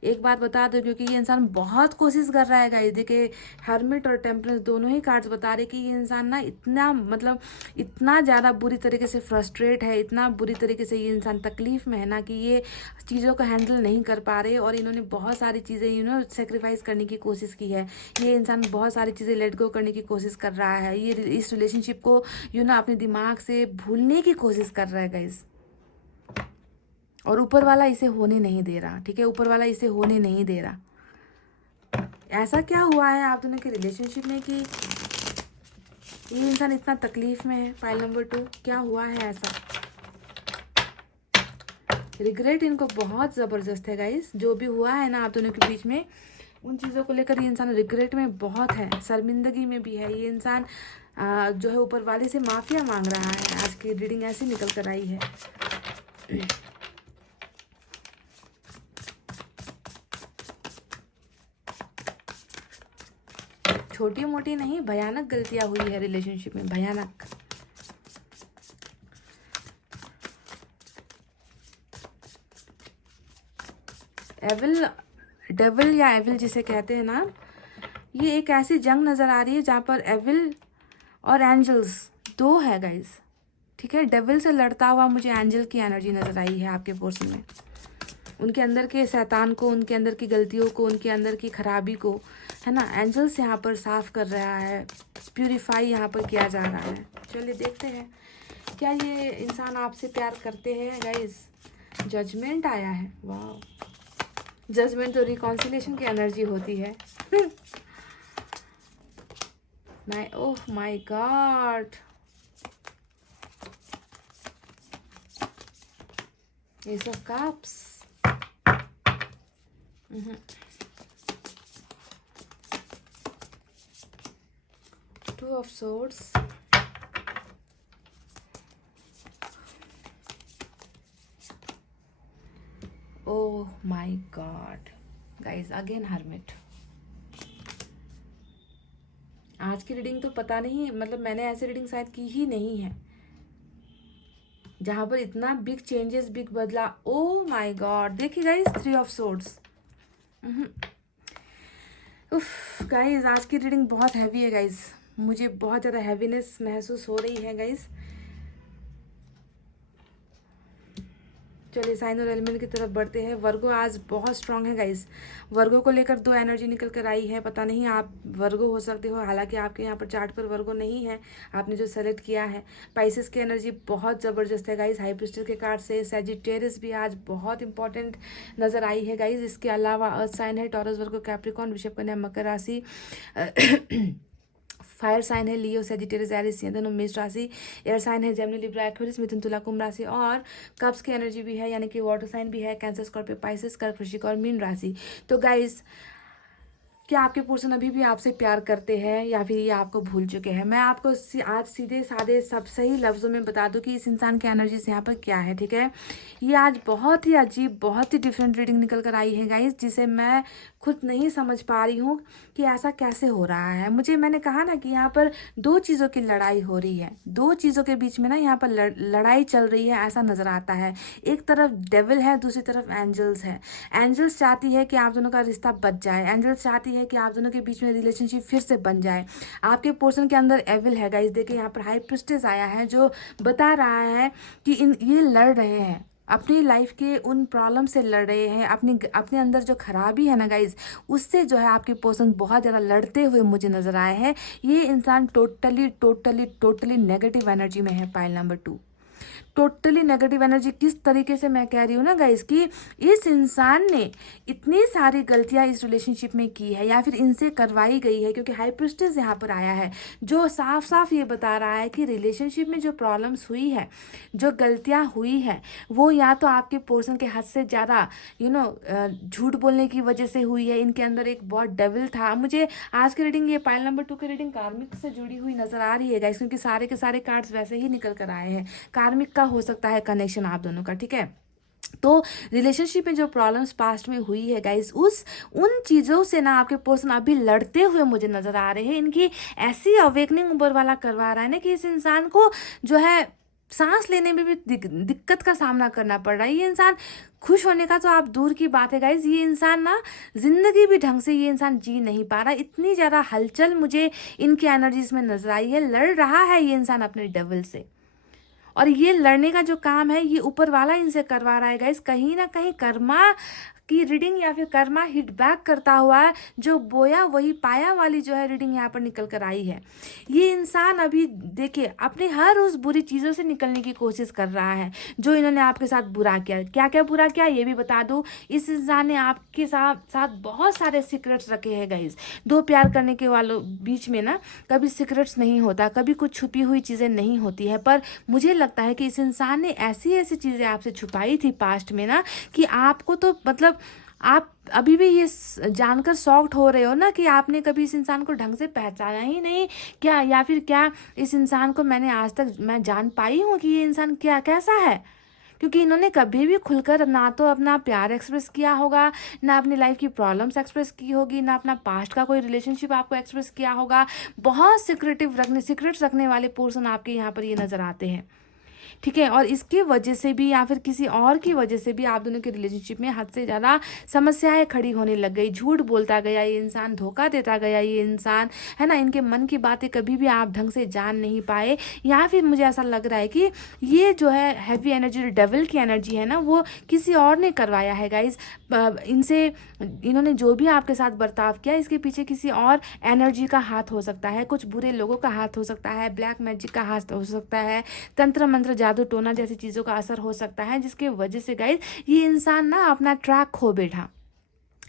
एक बात बता दो, क्योंकि ये इंसान बहुत कोशिश कर रहा है गाइस। देखिए हर्मिट और टेम्परेंस दोनों ही कार्ड्स बता रहे कि ये इंसान ना इतना, मतलब इतना ज़्यादा बुरी तरीके से फ्रस्ट्रेट है, इतना बुरी तरीके से ये इंसान तकलीफ में है ना, कि ये चीज़ों को हैंडल नहीं कर पा रहे। और इन्होंने बहुत सारी चीज़ें सेक्रीफाइस करने की कोशिश की है। ये इंसान बहुत सारी चीज़ें लेट गो करने की कोशिश कर रहा है। ये इस रिलेशनशिप को अपने दिमाग से भूलने की कोशिश कर रहा है गाइस, और ऊपर वाला इसे होने नहीं दे रहा। ठीक है, ऊपर वाला इसे होने नहीं दे रहा। ऐसा क्या हुआ है आप दोनों के रिलेशनशिप में कि ये इंसान इतना तकलीफ में है। फाइल नंबर 2, क्या हुआ है ऐसा। रिग्रेट इनको बहुत ज़बरदस्त है गाइस, जो भी हुआ है ना आप दोनों के बीच में, उन चीज़ों को लेकर ये इंसान रिग्रेट में बहुत है, शर्मिंदगी में भी है। ये इंसान जो है ऊपर वाले से माफ़िया मांग रहा है। आज की रीडिंग ऐसी निकल कर आई है। छोटी मोटी नहीं, भयानक गलतियां हुई है रिलेशनशिप में, भयानक। एविल, डेविल या एविल जिसे कहते हैं ना, ये एक ऐसी जंग नज़र आ रही है जहाँ पर एविल और एंजल्स 2 है गाइस। ठीक है, डेविल से लड़ता हुआ मुझे एंजल की एनर्जी नज़र आई है आपके पोर्शन में। उनके अंदर के शैतान को, उनके अंदर की गलतियों को, उनके अंदर की खराबी को, है ना, एंजल्स यहाँ पर साफ कर रहा है, प्यूरिफाई यहाँ पर किया जा रहा है। चलिए देखते हैं क्या ये इंसान आपसे प्यार करते हैं गाइस। जजमेंट आया है, वाह, जजमेंट तो रिकॉन्सिलेशन की एनर्जी होती है। Oh my God, S of cups, two of swords, oh my God guys, again hermit. आज की रीडिंग तो पता नहीं, मतलब मैंने ऐसी रीडिंग शायद की ही नहीं है जहां पर इतना बिग चेंजेस, बिग बदला। ओ माय गॉड, देखिए गाइस, 3 ऑफ सोर्ड्स। उफ गाइस, आज की रीडिंग बहुत हैवी है गाइस, मुझे बहुत ज़्यादा हैवीनेस महसूस हो रही है गाइस। चलिए साइन और एलिमेंट की तरफ बढ़ते हैं। वर्गो आज बहुत स्ट्रांग है गाइस। वर्गो को लेकर 2 एनर्जी निकल कर आई है। पता नहीं आप वर्गो हो सकते हो, हालांकि आपके यहाँ पर चार्ट पर वर्गो नहीं है, आपने जो सेलेक्ट किया है। पाइसेस की एनर्जी बहुत ज़बरदस्त है गाइस, हाई प्रिस्टल के कार्ड से। सैजिटेरियस भी आज बहुत इंपॉर्टेंट नज़र आई है गाइस। इसके अलावा अर्थ साइन है, टॉरस, वर्गो, कैप्रिकॉर्न, वृषभ, कन्या, मकर राशि। फायर साइन है लियो, सेजिटेरियस, एरिस, दोनों मेष राशि। एयर साइन है जेमिनी, लिब्रा, एक्वेरियस, मिथुन, तुला, कुंभ राशि। और कप्स की एनर्जी भी है, यानी कि वाटर साइन भी है, कैंसर, स्कॉर्पियो, पाइसेस, कर्क, वृश्चिक और मीन राशि। तो गाइस, क्या आपके पर्सन अभी भी आपसे प्यार करते हैं या फिर ये आपको भूल चुके हैं? मैं आपको आज सीधे साधे सब सही लफ्ज़ों में बता दूं कि इस इंसान की एनर्जीज यहाँ पर क्या है, ठीक है। ये आज बहुत ही अजीब, बहुत ही डिफरेंट रीडिंग निकल कर आई है गाइस, जिसे मैं खुद नहीं समझ पा रही हूँ कि ऐसा कैसे हो रहा है। मैंने कहा ना कि यहाँ पर 2 चीज़ों की लड़ाई हो रही है, 2 चीज़ों के बीच में ना यहाँ पर लड़ाई चल रही है, ऐसा नज़र आता है। एक तरफ डेविल है, दूसरी तरफ एंजल्स है। एंजल्स चाहती है कि आप दोनों का रिश्ता बच जाए, एंजल्स चाहती है कि आप दोनों के बीच में रिलेशनशिप फिर से बन जाए। आपके पर्सन के अंदर एविल है गाइस। देखिए यहाँ पर हाई प्रिस्टेस आया है, जो बता रहा है कि ये लड़ रहे हैं, अपनी लाइफ के उन प्रॉब्लम से लड़ रहे हैं, अपने अंदर जो खराबी है ना गाइज, उससे जो है आपके पर्सन बहुत ज़्यादा लड़ते हुए मुझे नज़र आए हैं। ये इंसान टोटली नेगेटिव एनर्जी में है। Pile number 2, totally negative energy. किस तरीके से मैं कह रही हूँ ना गाइस, कि इस इंसान ने इतनी सारी गलतियां इस रिलेशनशिप में की है या फिर इनसे करवाई गई है, क्योंकि हाई प्रिस्टेस यहाँ पर आया है, जो साफ साफ ये बता रहा है कि रिलेशनशिप में जो प्रॉब्लम्स हुई है, जो गलतियां हुई है, वो या तो आपके पर्सन के हद से ज़्यादा झूठ बोलने की वजह से हुई है। इनके अंदर एक बहुत डेविल था। मुझे आज की रीडिंग, ये पाइल नंबर 2 की रीडिंग कार्मिक से जुड़ी हुई नजर आ रही है गाइस, क्योंकि सारे के सारे कार्ड्स वैसे ही निकल कर आए हैं। कार्मिक का हो सकता है कनेक्शन आप दोनों का, ठीक है। तो रिलेशनशिप में जो प्रॉब्लम्स पास्ट में हुई है गाइस, उन चीज़ों से ना आपके पर्सन अभी लड़ते हुए मुझे नज़र आ रहे हैं। इनकी ऐसी अवेकनिंग ऊपर वाला करवा रहा है ना कि इस इंसान को जो है सांस लेने में भी दिक्कत का सामना करना पड़ रहा है। ये इंसान खुश होने का तो आप दूर की बात है गाइज, ये इंसान ना जिंदगी भी ढंग से ये इंसान जी नहीं पा रहा। इतनी ज़्यादा हलचल मुझे इनकी एनर्जीज में नजर आई है। लड़ रहा है ये इंसान अपने डेविल से, और ये लड़ने का जो काम है ये ऊपर वाला इनसे करवा रहा है गाइस। कहीं ना कहीं कर्मा की रीडिंग या फिर कर्मा हिट बैक करता हुआ जो बोया वही पाया वाली जो है रीडिंग यहाँ पर निकल कर आई है। ये इंसान अभी देखिए अपने हर उस बुरी चीज़ों से निकलने की कोशिश कर रहा है जो इन्होंने आपके साथ बुरा किया। क्या क्या बुरा किया ये भी बता दूं, इस इंसान ने आपके साथ बहुत सारे सीक्रेट्स रखे हैं गाइस। 2 प्यार करने के वालों बीच में ना कभी सीक्रेट्स नहीं होता, कभी कुछ छुपी हुई चीज़ें नहीं होती है, पर मुझे लगता है कि इस इंसान ने ऐसी ऐसी चीज़ें आपसे छुपाई थी पास्ट में ना, कि आपको तो मतलब आप अभी भी ये जानकर शॉक्ड हो रहे हो ना कि आपने कभी इस इंसान को ढंग से पहचाना ही नहीं क्या, या फिर क्या इस इंसान को मैंने आज तक मैं जान पाई हूँ कि ये इंसान क्या कैसा है। क्योंकि इन्होंने कभी भी खुलकर ना तो अपना प्यार एक्सप्रेस किया होगा, ना अपनी लाइफ की प्रॉब्लम्स एक्सप्रेस की होगी, ना अपना पास्ट का कोई रिलेशनशिप आपको एक्सप्रेस किया होगा। बहुत सीक्रेट्स रखने वाले पर्सन आपके यहाँ पर ये नज़र आते हैं, ठीक है। और इसकी वजह से भी या फिर किसी और की वजह से भी आप दोनों के रिलेशनशिप में हद से ज़्यादा समस्याएं खड़ी होने लग गई। झूठ बोलता गया ये इंसान, धोखा देता गया ये इंसान, है ना। इनके मन की बातें कभी भी आप ढंग से जान नहीं पाए, या फिर मुझे ऐसा लग रहा है कि ये जो है हैवी एनर्जी, डेविल की एनर्जी है ना, वो किसी और ने करवाया है गाइज। इनसे इन्होंने जो भी आपके साथ बर्ताव किया, इसके पीछे किसी और एनर्जी का हाथ हो सकता है, कुछ बुरे लोगों का हाथ हो सकता है, ब्लैक मैजिक का हाथ हो सकता है, तंत्र मंत्र जादू टोना जैसी चीज़ों का असर हो सकता है, जिसके वजह से गाइज ये इंसान ना अपना ट्रैक खो बैठा।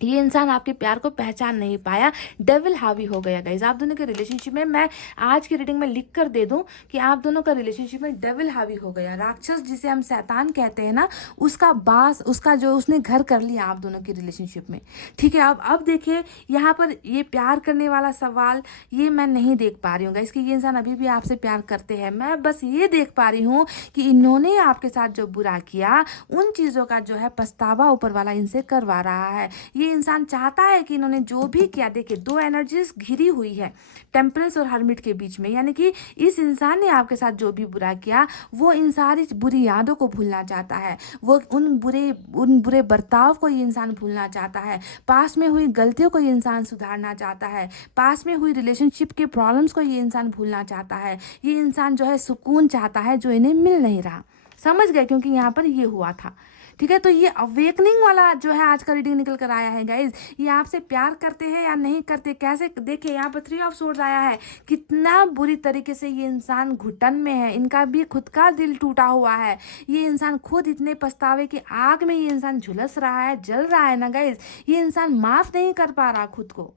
ये इंसान आपके प्यार को पहचान नहीं पाया, डेविल हावी हो गया गाइज आप दोनों के रिलेशनशिप में। मैं आज की रीडिंग में लिख कर दे दूं कि आप दोनों का रिलेशनशिप में डेविल हावी हो गया। राक्षस जिसे हम शैतान कहते हैं ना, उसका बास, उसका जो उसने घर कर लिया आप दोनों की रिलेशनशिप में। ठीक है, अब देखिए यहाँ पर ये प्यार करने वाला सवाल ये मैं नहीं देख पा रही हूँ गाइज कि ये इंसान अभी भी आपसे प्यार करते हैं। मैं बस ये देख पा रही हूँ कि इन्होंने आपके साथ जो बुरा किया उन चीज़ों का जो है पछतावा ऊपर वाला इनसे करवा रहा है। ये इंसान चाहता है कि इन्होंने जो भी किया, देखिए दो एनर्जीज घिरी हुई है टेम्परेंस और हर्मिट के बीच में, यानी कि इस इंसान ने आपके साथ जो भी बुरा किया वो इन सारी बुरी यादों को भूलना चाहता है। वो उन बुरे बर्ताव को ये इंसान भूलना चाहता है। पास में हुई गलतियों को ये इंसान सुधारना चाहता है। पास में हुई रिलेशनशिप के प्रॉब्लम्स को ये इंसान भूलना चाहता है। ये इंसान जो है सुकून चाहता है जो इन्हें मिल नहीं रहा। समझ गए, क्योंकि यहाँ पर ये हुआ था। ठीक है, तो ये अवेकनिंग वाला जो है आज का रीडिंग निकल कर आया है गाइज। ये आपसे प्यार करते हैं या नहीं करते, कैसे, देखिए यहाँ पर 3 ऑफ सोर्ड्स आया है। कितना बुरी तरीके से ये इंसान घुटन में है, इनका भी खुद का दिल टूटा हुआ है। ये इंसान खुद इतने पछतावे की आग में ये इंसान झुलस रहा है, जल रहा है ना गाइज। ये इंसान माफ नहीं कर पा रहा खुद को,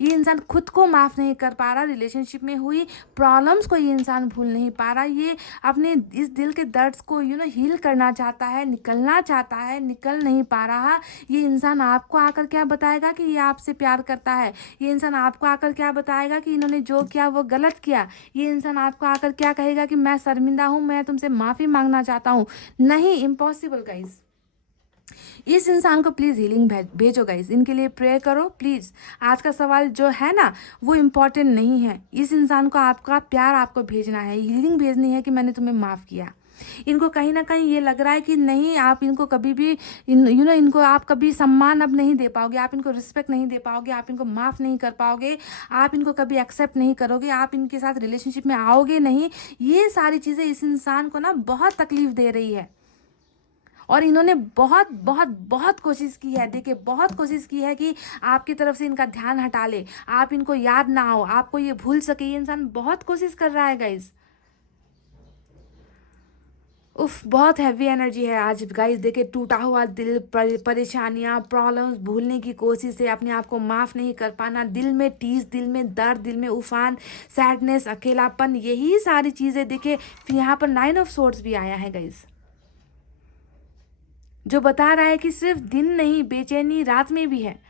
ये इंसान खुद को माफ़ नहीं कर पा रहा। रिलेशनशिप में हुई प्रॉब्लम्स को ये इंसान भूल नहीं पा रहा। ये अपने इस दिल के दर्द को हील करना चाहता है, निकलना चाहता है, निकल नहीं पा रहा। ये इंसान आपको आकर क्या बताएगा कि ये आपसे प्यार करता है। ये इंसान आपको आकर क्या बताएगा कि इन्होंने जो किया वो गलत किया। ये इंसान आपको आकर क्या कहेगा कि मैं शर्मिंदा हूँ, मैं तुमसे माफ़ी मांगना चाहता हूँ। नहीं, इम्पॉसिबल गाइज। इस इंसान को प्लीज़ हीलिंग भेजो गाइज, इनके लिए प्रेयर करो प्लीज़। आज का सवाल जो है ना वो इम्पॉर्टेंट नहीं है। इस इंसान को आपका प्यार आपको भेजना है, हीलिंग भेजनी है कि मैंने तुम्हें माफ़ किया। इनको कहीं ना कहीं ये लग रहा है कि नहीं, आप इनको कभी भी इनको आप कभी सम्मान अब नहीं दे पाओगे, आप इनको रिस्पेक्ट नहीं दे पाओगे, आप इनको माफ़ नहीं कर पाओगे, आप इनको कभी एक्सेप्ट नहीं करोगे, आप इनके साथ रिलेशनशिप में आओगे नहीं। ये सारी चीज़ें इस इंसान को ना बहुत तकलीफ दे रही है और इन्होंने बहुत बहुत बहुत कोशिश की है। देखिए बहुत कोशिश की है कि आपकी तरफ से इनका ध्यान हटा ले, आप इनको याद ना हो, आपको ये भूल सके। ये इंसान बहुत कोशिश कर रहा है गाइज। उफ, बहुत हैवी एनर्जी है आज गाइस। देखिए टूटा हुआ दिल, परेशानियां, प्रॉब्लम्स, भूलने की कोशिश है, अपने आप को माफ़ नहीं कर पाना, दिल में टीस, दिल में दर्द, दिल में उफान, सैडनेस, अकेलापन, यही सारी चीज़ें। देखिए फिर यहाँ पर 9 ऑफ सोर्ड्स भी आया है गाइस, जो बता रहा है कि सिर्फ दिन नहीं, बेचैनी रात में भी है।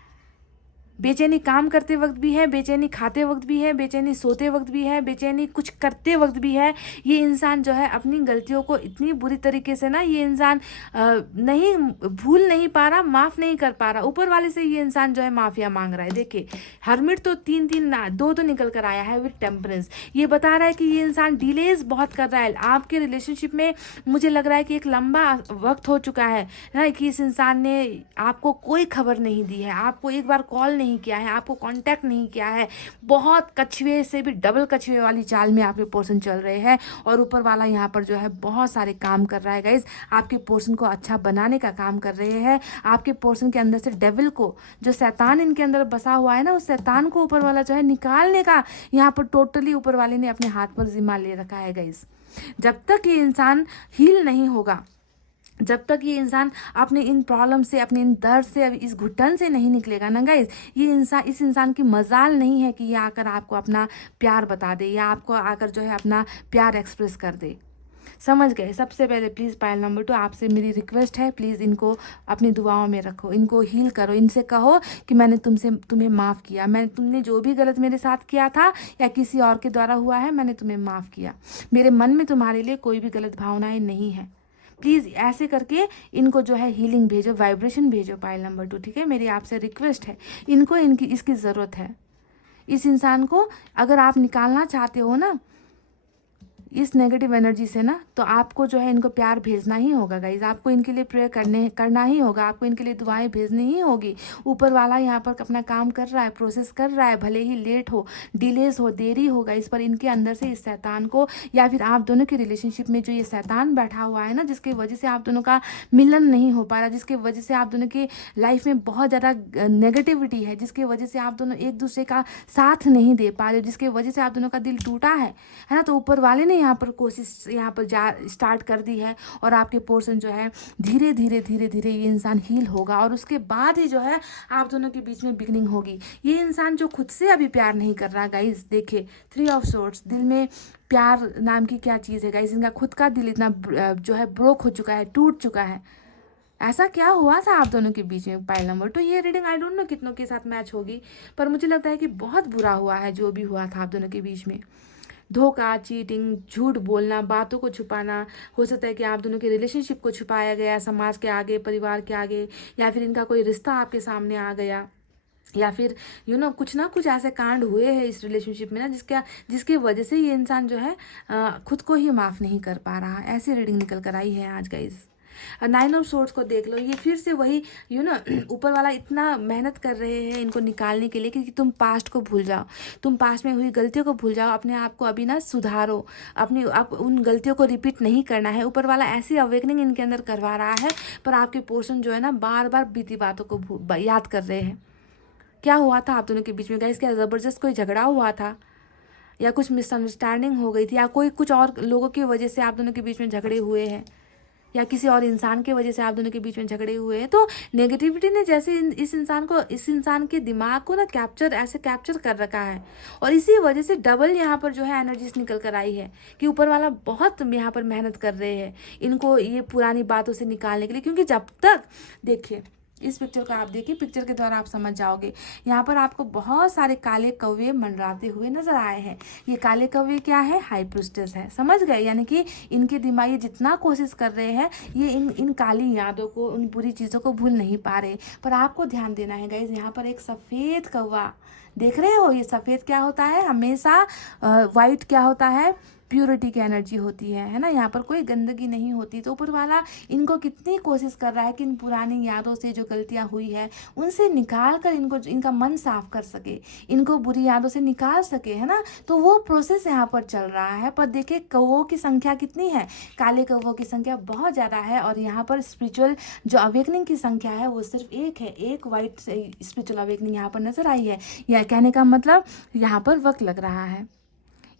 बेचैनी काम करते वक्त भी है, बेचैनी खाते वक्त भी है, बेचैनी सोते वक्त भी है, बेचैनी कुछ करते वक्त भी है। ये इंसान जो है अपनी गलतियों को इतनी बुरी तरीके से ना ये इंसान नहीं भूल नहीं पा रहा, माफ़ नहीं कर पा रहा। ऊपर वाले से ये इंसान जो है माफिया मांग रहा है। देखिए हर्मिट तो 2 तो निकल कर आया है विद टेम्परेंस। ये बता रहा है कि ये इंसान डिलेज बहुत कर रहा है आपके रिलेशनशिप में। मुझे लग रहा है कि एक लंबा वक्त हो चुका है ना कि इस इंसान ने आपको कोई खबर नहीं दी है, आपको एक बार कॉल नहीं किया है, आपको कांटेक्ट नहीं किया है। बहुत कछुए से भी डबल कछुए वाली चाल में आपके पोर्शन चल रहे हैं और ऊपर वाला यहाँ पर जो है बहुत सारे काम कर रहा है गाइज। आपके पोर्शन को अच्छा बनाने का काम कर रहे हैं। आपके पोर्शन के अंदर से डेविल को, जो शैतान इनके अंदर बसा हुआ है ना, उस शैतान को ऊपर वाला जो है निकालने का यहाँ पर टोटली ऊपर वाले ने अपने हाथ पर जिम्मा ले रखा है गाइज। जब तक ये इंसान हील नहीं होगा, जब तक ये इंसान अपने इन प्रॉब्लम से, अपने इन दर्द से, इस घुटन से नहीं निकलेगा ना गाइज, इस इंसान की मजाल नहीं है कि ये आकर आपको अपना प्यार बता दे या आपको आकर जो है अपना प्यार एक्सप्रेस कर दे। समझ गए। सबसे पहले प्लीज़ पायल नंबर 2 आपसे मेरी रिक्वेस्ट है, प्लीज़ इनको अपनी दुआओं में रखो, इनको हील करो, इनसे कहो कि मैंने तुम्हें माफ़ किया, तुमने जो भी गलत मेरे साथ किया था या किसी और के द्वारा हुआ है, मैंने तुम्हें माफ़ किया। मेरे मन में तुम्हारे लिए कोई भी गलत भावनाएं नहीं है। प्लीज़ ऐसे करके इनको जो है हीलिंग भेजो, वाइब्रेशन भेजो पायल नंबर 2। ठीक है, मेरी आपसे रिक्वेस्ट है, इनको इसकी ज़रूरत है। इस इंसान को अगर आप निकालना चाहते हो ना इस नेगेटिव एनर्जी से ना, तो आपको जो है इनको प्यार भेजना ही होगा गाइज। आपको इनके लिए प्रेयर करना ही होगा, आपको इनके लिए दुआएं भेजनी ही होगी। ऊपर वाला यहाँ पर अपना काम कर रहा है, प्रोसेस कर रहा है, भले ही लेट हो, डिलेज हो, देरी होगा इस पर इनके अंदर से इस शैतान को, या फिर आप दोनों की रिलेशनशिप में जो ये शैतान बैठा हुआ है ना, जिसकी वजह से आप दोनों का मिलन नहीं हो पा रहा, जिसकी वजह से आप दोनों की लाइफ में बहुत ज़्यादा नेगेटिविटी है, जिसकी वजह से आप दोनों एक दूसरे का साथ नहीं दे पा रहे, जिसकी वजह से आप दोनों का दिल टूटा है ना, तो ऊपर वाले ने यहाँ पर कोशिश यहाँ पर स्टार्ट कर दी है, और आपके पोर्शन जो है धीरे धीरे धीरे धीरे ये इंसान हील होगा, और उसके बाद ही जो है आप दोनों के बीच में बिगनिंग होगी। ये इंसान जो खुद से अभी प्यार नहीं कर रहा गाइस, देखिए 3 ऑफ सोर्ड्स, दिल में प्यार नाम की क्या चीज़ है गाइस, इनका खुद का दिल इतना जो है ब्रोक हो चुका है, टूट चुका है। ऐसा क्या हुआ था आप दोनों के बीच में? पाइल नंबर 2, ये रीडिंग आई डोंट नो कितनों के साथ मैच होगी, पर मुझे लगता है कि बहुत बुरा हुआ है जो भी हुआ था आप दोनों के बीच में। धोखा, चीटिंग, झूठ बोलना, बातों को छुपाना, हो सकता है कि आप दोनों के रिलेशनशिप को छुपाया गया समाज के आगे, परिवार के आगे, या फिर इनका कोई रिश्ता आपके सामने आ गया, या फिर कुछ ना कुछ ऐसे कांड हुए हैं इस रिलेशनशिप में ना जिसके वजह से ये इंसान जो है खुद को ही माफ़ नहीं कर पा रहा। ऐसी रीडिंग निकल कर आई है आज गाइस। 9 ऑफ सोर्ड्स को देख लो, ये फिर से वही ऊपर वाला इतना मेहनत कर रहे हैं इनको निकालने के लिए कि तुम पास्ट को भूल जाओ, तुम पास्ट में हुई गलतियों को भूल जाओ, अपने आप को अभी ना सुधारो, आप उन गलतियों को रिपीट नहीं करना है। ऊपर वाला ऐसी अवेकनिंग इनके अंदर करवा रहा है, पर आपके पोर्शन जो है ना बार बार बीती बातों को याद कर रहे हैं। क्या हुआ था आप दोनों के बीच में गाइस? क्या ज़बरदस्त कोई झगड़ा हुआ था, या कुछ मिसअंडरस्टैंडिंग हो गई थी, या कोई कुछ और लोगों की वजह से आप दोनों के बीच में झगड़े हुए हैं, या किसी और इंसान की वजह से आप दोनों के बीच में झगड़े हुए हैं? तो नेगेटिविटी ने जैसे इस इंसान के दिमाग को ना कैप्चर कर रखा है, और इसी वजह से डबल यहाँ पर जो है एनर्जीज निकल कर आई है कि ऊपर वाला बहुत यहाँ पर मेहनत कर रहे हैं इनको ये पुरानी बातों से निकालने के लिए। क्योंकि जब तक, देखिए इस पिक्चर को आप देखिए, पिक्चर के द्वारा आप समझ जाओगे। यहाँ पर आपको बहुत सारे काले कौवे मंडराते हुए नजर आए हैं। ये काले कौवे क्या है? हाई प्रीस्टेस है, समझ गए? यानी कि इनके दिमाग ये जितना कोशिश कर रहे हैं, ये इन काली यादों को, उन बुरी चीज़ों को भूल नहीं पा रहे। पर आपको ध्यान देना है गाइज, यहाँ पर एक सफ़ेद कौवा देख रहे हो। ये सफ़ेद क्या होता है? हमेशा वाइट क्या होता है? प्योरिटी की एनर्जी होती है ना। यहाँ पर कोई गंदगी नहीं होती। तो ऊपर वाला इनको कितनी कोशिश कर रहा है कि इन पुरानी यादों से जो गलतियाँ हुई है उनसे निकाल कर इनका मन साफ कर सके, इनको बुरी यादों से निकाल सके, है ना। तो वो प्रोसेस यहाँ पर चल रहा है। पर देखिए कौवों की संख्या कितनी है? काले कौवों की संख्या बहुत ज़्यादा है, और यहाँ पर स्पिरिचुअल जो अवेकनिंग की संख्या है वो सिर्फ एक है। एक वाइट स्पिरिचुअल अवेकनिंग यहाँ पर नजर आई है। यह कहने का मतलब यहाँ पर वक्त लग रहा है,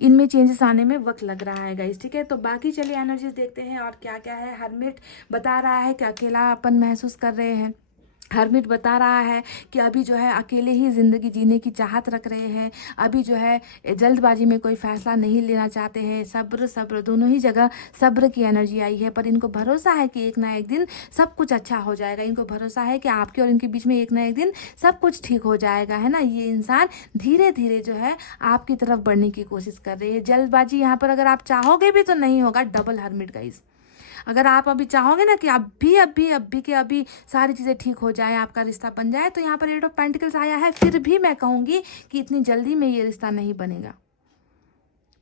इनमें चेंजेस आने में वक्त लग रहा है गाइस, ठीक है। तो बाकी चलिए एनर्जीज देखते हैं और क्या क्या है। हर्मिट बता रहा है कि अकेलापन महसूस कर रहे हैं। हर्मिट बता रहा है कि अभी जो है अकेले ही ज़िंदगी जीने की चाहत रख रहे हैं। अभी जो है जल्दबाजी में कोई फैसला नहीं लेना चाहते हैं। सब्र दोनों ही जगह सब्र की एनर्जी आई है। पर इनको भरोसा है कि एक ना एक दिन सब कुछ अच्छा हो जाएगा। इनको भरोसा है कि आपके और इनके बीच में एक ना एक दिन सब कुछ ठीक हो जाएगा, है ना। ये इंसान धीरे धीरे जो है आपकी तरफ बढ़ने की कोशिश कर रही है। जल्दबाजी यहाँ पर अगर आप चाहोगे भी तो नहीं होगा। डबल हर्मिट गाइस, अगर आप अभी चाहोगे ना कि अभी सारी चीज़ें ठीक हो जाए, आपका रिश्ता बन जाए, तो यहाँ पर 8 ऑफ पेंटिकल्स आया है। फिर भी मैं कहूँगी कि इतनी जल्दी में ये रिश्ता नहीं बनेगा।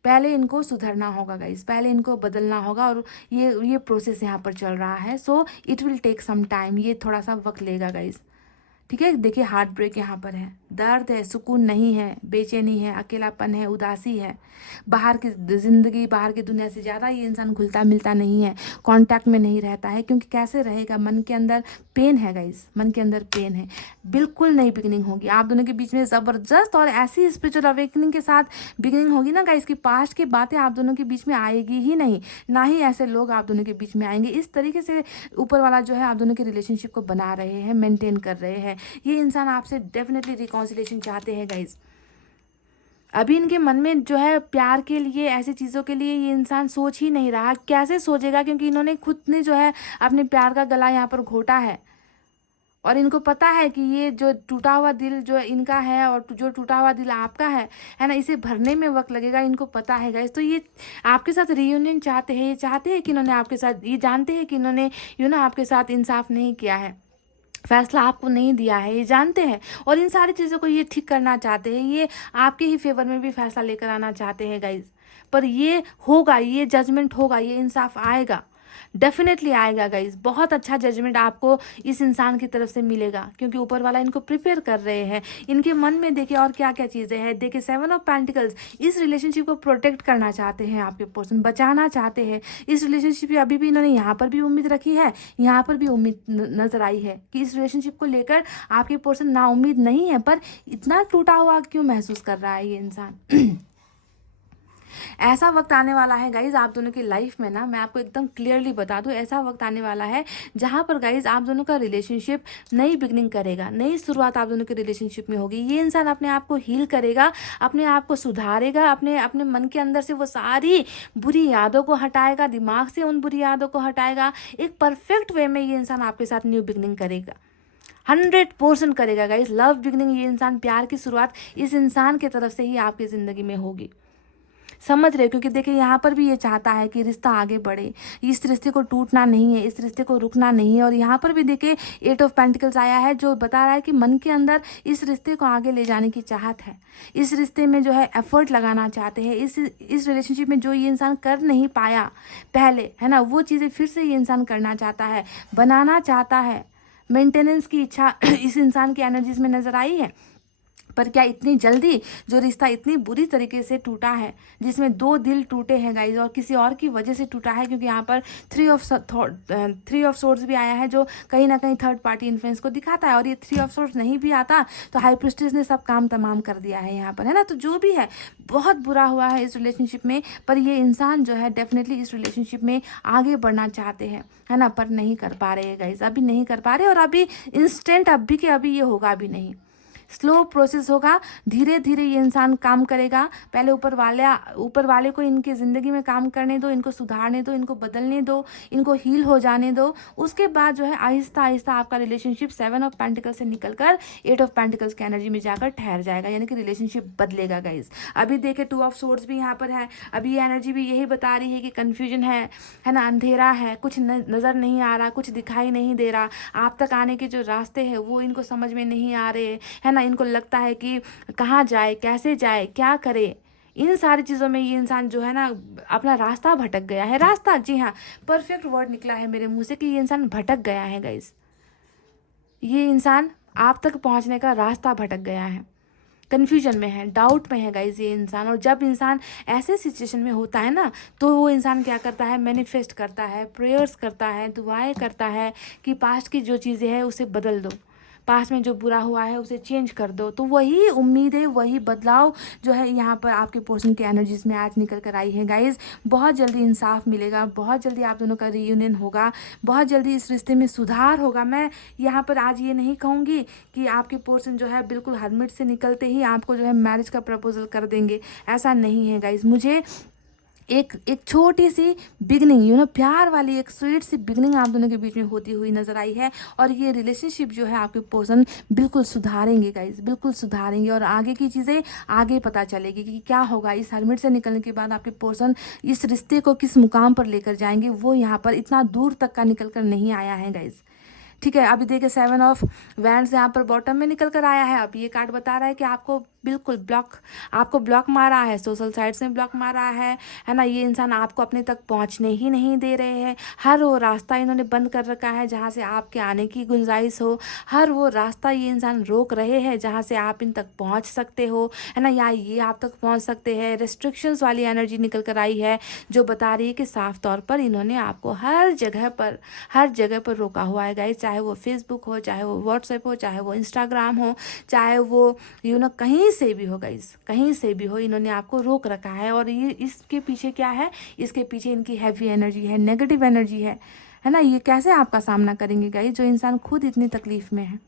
पहले इनको सुधरना होगा गाइस, पहले इनको बदलना होगा, और ये प्रोसेस यहाँ पर चल रहा है। So it will take some time, ये थोड़ा सा वक्त लेगा गाइस, ठीक है। देखिए हार्ट ब्रेक यहाँ पर है, दर्द है, सुकून नहीं है, बेचैनी है, अकेलापन है, उदासी है। बाहर की ज़िंदगी, बाहर की दुनिया से ज़्यादा ये इंसान घुलता मिलता नहीं है, कांटेक्ट में नहीं रहता है। क्योंकि कैसे रहेगा? मन के अंदर पेन है गाइस, मन के अंदर पेन है। बिल्कुल नई बिगिनिंग होगी आप दोनों के बीच में, ज़बरदस्त और ऐसी स्पिरिचुअल अवेकनिंग के साथ बिगिनिंग होगी ना गाइस कि पास्ट की बातें आप दोनों के बीच में आएगी ही नहीं, ना ही ऐसे लोग आप दोनों के बीच में आएंगे। इस तरीके से ऊपर वाला जो है आप दोनों के रिलेशनशिप को बना रहे हैं, मेंटेन कर रहे हैं। ये इंसान आपसे डेफिनेटली रिकॉन्सिलेशन चाहते हैं गाइज। अभी इनके मन में जो है प्यार के लिए, ऐसी चीज़ों के लिए ये इंसान सोच ही नहीं रहा। कैसे सोचेगा? क्योंकि इन्होंने खुद ने जो है अपने प्यार का गला यहाँ पर घोटा है, और इनको पता है कि ये जो टूटा हुआ दिल जो इनका है और जो टूटा हुआ दिल आपका है ना, इसे भरने में वक्त लगेगा, इनको पता है गाइस। तो ये आपके साथ रियूनियन चाहते हैं। ये चाहते हैं कि इन्होंने आपके साथ, ये जानते हैं कि इन्होंने आपके साथ इंसाफ नहीं किया है, फैसला आपको नहीं दिया है, ये जानते हैं। और इन सारी चीज़ों को ये ठीक करना चाहते हैं। ये आपके ही फेवर में भी फैसला लेकर आना चाहते हैं गाइज। पर ये होगा, ये जजमेंट होगा, ये इंसाफ आएगा, डेफिनेटली आएगा गाइज। बहुत अच्छा जजमेंट आपको इस इंसान की तरफ से मिलेगा, क्योंकि ऊपर वाला इनको प्रिपेयर कर रहे हैं। इनके मन में देखिए और क्या क्या चीज़ें हैं। देखिए 7 ऑफ पेंटिकल्स, इस रिलेशनशिप को प्रोटेक्ट करना चाहते हैं आपके पर्सन, बचाना चाहते हैं इस रिलेशनशिप। अभी भी इन्होंने यहाँ पर भी उम्मीद रखी है, यहाँ पर भी उम्मीद नजर आई है कि इस रिलेशनशिप को लेकर आपके पर्सन ना उम्मीद नहीं है। पर इतना टूटा हुआ क्यों महसूस कर रहा है ये इंसान? ऐसा वक्त आने वाला है गाइज आप दोनों की लाइफ में ना, मैं आपको एकदम क्लियरली बता दूं, ऐसा वक्त आने वाला है जहां पर गाइज आप दोनों का रिलेशनशिप नई बिगनिंग करेगा, नई शुरुआत आप दोनों के रिलेशनशिप में होगी। ये इंसान अपने आप को हील करेगा, अपने आप को सुधारेगा, अपने अपने मन के अंदर से वो सारी बुरी यादों को हटाएगा, दिमाग से उन बुरी यादों को हटाएगा। एक परफेक्ट वे में ये इंसान आपके साथ न्यू बिगनिंग करेगा, 100% करेगा गाइज। लव बिगनिंग, ये इंसान, प्यार की शुरुआत इस इंसान की तरफ से ही आपकी ज़िंदगी में होगी। समझ रहे हो? क्योंकि देखिए यहाँ पर भी ये चाहता है कि रिश्ता आगे बढ़े, इस रिश्ते को टूटना नहीं है, इस रिश्ते को रुकना नहीं है। और यहाँ पर भी देखिए 8 ऑफ पेंटिकल्स आया है जो बता रहा है कि मन के अंदर इस रिश्ते को आगे ले जाने की चाहत है, इस रिश्ते में जो है एफर्ट लगाना चाहते हैं, इस रिलेशनशिप में जो ये इंसान कर नहीं पाया पहले, है ना, वो चीज़ें फिर से ये इंसान करना चाहता है, बनाना चाहता है। मेंटेनेंस की इच्छा इस इंसान की एनर्जीज में नजर आई है। पर क्या इतनी जल्दी जो रिश्ता इतनी बुरी तरीके से टूटा है, जिसमें 2 दिल टूटे हैं गाइज, और किसी और की वजह से टूटा है, क्योंकि यहाँ पर 3 ऑफ सोर्ड्स भी आया है जो कहीं ना कहीं थर्ड पार्टी इन्फ्लुएंस को दिखाता है। और ये 3 ऑफ सोर्ड्स नहीं भी आता तो हाई प्रीस्टेस ने सब काम तमाम कर दिया है यहाँ पर, है ना। तो जो भी है बहुत बुरा हुआ है इस रिलेशनशिप में, पर ये इंसान जो है डेफिनेटली इस रिलेशनशिप में आगे बढ़ना चाहते हैं, है ना, पर नहीं कर पा रहे गाइज, अभी नहीं कर पा रहे। और अभी इंस्टेंट अभी के अभी ये होगा भी नहीं, स्लो प्रोसेस होगा, धीरे धीरे ये इंसान काम करेगा। पहले ऊपर वाले को इनकी ज़िंदगी में काम करने दो, इनको सुधारने दो, इनको बदलने दो, इनको हील हो जाने दो। उसके बाद जो है आहिस्ता आहिस्ता आपका रिलेशनशिप 7 ऑफ पेंटिकल्स से निकलकर 8 ऑफ पेंटिकल्स की एनर्जी में जाकर ठहर जाएगा, यानी कि रिलेशनशिप बदलेगा गाइज। अभी देखे 2 ऑफ सोर्ड्स भी यहाँ पर है, अभी ये एनर्जी भी यही बता रही है कि कन्फ्यूजन है ना, अंधेरा है, कुछ नज़र नहीं आ रहा, कुछ दिखाई नहीं दे रहा, आप तक आने के जो रास्ते हैं वो इनको समझ में नहीं आ रहे, है ना। इनको लगता है कि कहाँ जाए, कैसे जाए, क्या करे, इन सारी चीज़ों में ये इंसान जो है ना अपना रास्ता भटक गया है। रास्ता, जी हाँ, परफेक्ट वर्ड निकला है मेरे मुंह से कि ये इंसान भटक गया है गाइस। ये इंसान आप तक पहुंचने का रास्ता भटक गया है, कन्फ्यूजन में है, डाउट में है गाइज ये इंसान। और जब इंसान ऐसे सिचुएशन में होता है ना, तो वो इंसान क्या करता है, मैनिफेस्ट करता है, प्रेयर्स करता है, दुआएं करता है कि पास्ट की जो चीज़ें हैं उसे बदल दो, पास्ट में जो बुरा हुआ है उसे चेंज कर दो। तो वही उम्मीदें, वही बदलाव जो है यहाँ पर आपके पर्सन की एनर्जीज में आज निकल कर आई है गाइज। बहुत जल्दी इंसाफ मिलेगा, बहुत जल्दी आप दोनों का रीयूनियन होगा, बहुत जल्दी इस रिश्ते में सुधार होगा। मैं यहाँ पर आज ये नहीं कहूँगी कि आपके पर्सन जो है बिल्कुल हरमिट से निकलते ही आपको जो है मैरिज का प्रपोजल कर देंगे, ऐसा नहीं है गाइज। मुझे एक छोटी सी बिगनिंग, प्यार वाली एक स्वीट सी बिगनिंग आप दोनों के बीच में होती हुई नजर आई है। और ये रिलेशनशिप जो है आपके पर्सन बिल्कुल सुधारेंगे गाइज, बिल्कुल सुधारेंगे। और आगे की चीज़ें आगे पता चलेगी कि क्या होगा। इस हरमिट से निकलने के बाद आपके पर्सन इस रिश्ते को किस मुकाम पर लेकर जाएंगे, वो यहाँ पर इतना दूर तक का निकल कर नहीं आया है गाइज, ठीक है। अभी देखिए 7 ऑफ वैंड्स यहाँ पर बॉटम में निकल कर आया है। अब ये कार्ड बता रहा है कि आपको बिल्कुल ब्लॉक मारा है, सोशल साइट्स में ब्लॉक मारा है ना। ये इंसान आपको अपने तक पहुँचने ही नहीं दे रहे हैं। हर वो रास्ता इन्होंने बंद कर रखा है जहाँ से आपके आने की गुंजाइश हो, हर वो रास्ता ये इंसान रोक रहे हैं जहाँ से आप इन तक पहुँच सकते हो, है ना, या ये आप तक पहुँच सकते हैं। रेस्ट्रिक्शंस वाली एनर्जी निकल कर आई है जो बता रही है कि साफ तौर पर इन्होंने आपको हर जगह पर रोका हुआ है गाइस, चाहे वो फेसबुक हो, चाहे वो व्हाट्सएप हो, चाहे वो इंस्टाग्राम हो, चाहे वो कहीं से भी हो गाइस, कहीं से भी हो, इन्होंने आपको रोक रखा है। और ये इसके पीछे क्या है, इसके पीछे इनकी हैवी एनर्जी है, नेगेटिव एनर्जी है ना। ये कैसे आपका सामना करेंगे गाइस, जो इंसान खुद इतनी तकलीफ में है,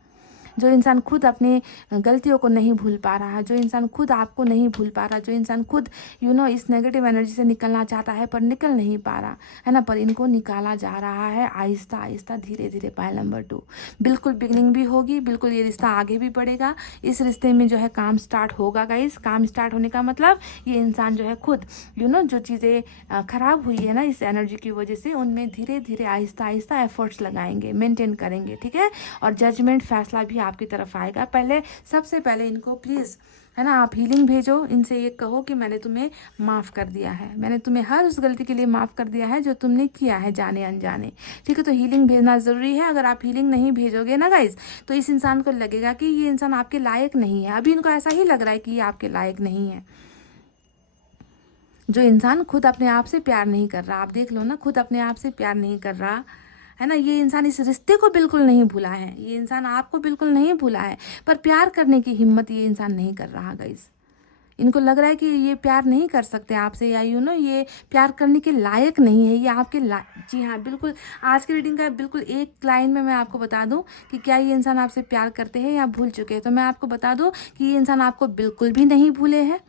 जो इंसान खुद अपनी गलतियों को नहीं भूल पा रहा, जो इंसान खुद आपको नहीं भूल पा रहा, जो इंसान खुद इस नेगेटिव एनर्जी से निकलना चाहता है पर निकल नहीं पा रहा, है ना। पर इनको निकाला जा रहा है आहिस्ता आहिस्ता, धीरे धीरे। पायल नंबर 2 बिल्कुल बिगनिंग भी होगी, बिल्कुल ये रिश्ता आगे भी बढ़ेगा। इस रिश्ते में जो है काम स्टार्ट होगा गाइस। काम स्टार्ट होने का मतलब ये इंसान जो है खुद जो चीज़ें खराब हुई है ना इस एनर्जी की वजह से, उनमें धीरे धीरे आहिस्ता आहिस्ता एफर्ट्स लगाएंगे, मेंटेन करेंगे, ठीक है। और जजमेंट, फैसला भी आपकी तरफ आएगा। सबसे पहले इनको प्लीज़, है ना, आप हीलिंग भेजो, इनसे ये कहो कि मैंने तुम्हें माफ़ कर दिया है, मैंने तुम्हें हर उस गलती के लिए माफ़ कर दिया है जो तुमने किया है जाने अनजाने, ठीक है। तो हीलिंग भेजना ज़रूरी है। अगर आप हीलिंग नहीं भेजोगे ना गाइज, तो इस इंसान को लगेगा कि ये इंसान आपके लायक नहीं है। अभी इनको ऐसा ही लग रहा है कि ये आपके लायक नहीं है। जो इंसान खुद अपने आप से प्यार नहीं कर रहा, आप देख लो ना, खुद अपने आप से प्यार नहीं कर रहा, है ना, ये इंसान इस रिश्ते को बिल्कुल नहीं भूला है, ये इंसान आपको बिल्कुल नहीं भूला है, पर प्यार करने की हिम्मत ये इंसान नहीं कर रहा गाइस, इनको लग रहा है कि ये प्यार नहीं कर सकते आपसे, या ये प्यार करने के लायक नहीं है, ये आपके जी हाँ बिल्कुल। आज की रीडिंग का बिल्कुल एक लाइन में मैं आपको बता दूं कि क्या ये इंसान आपसे प्यार करते हैं या भूल चुके हैं। तो मैं आपको बता दूं कि ये इंसान आपको बिल्कुल भी नहीं भूले हैं,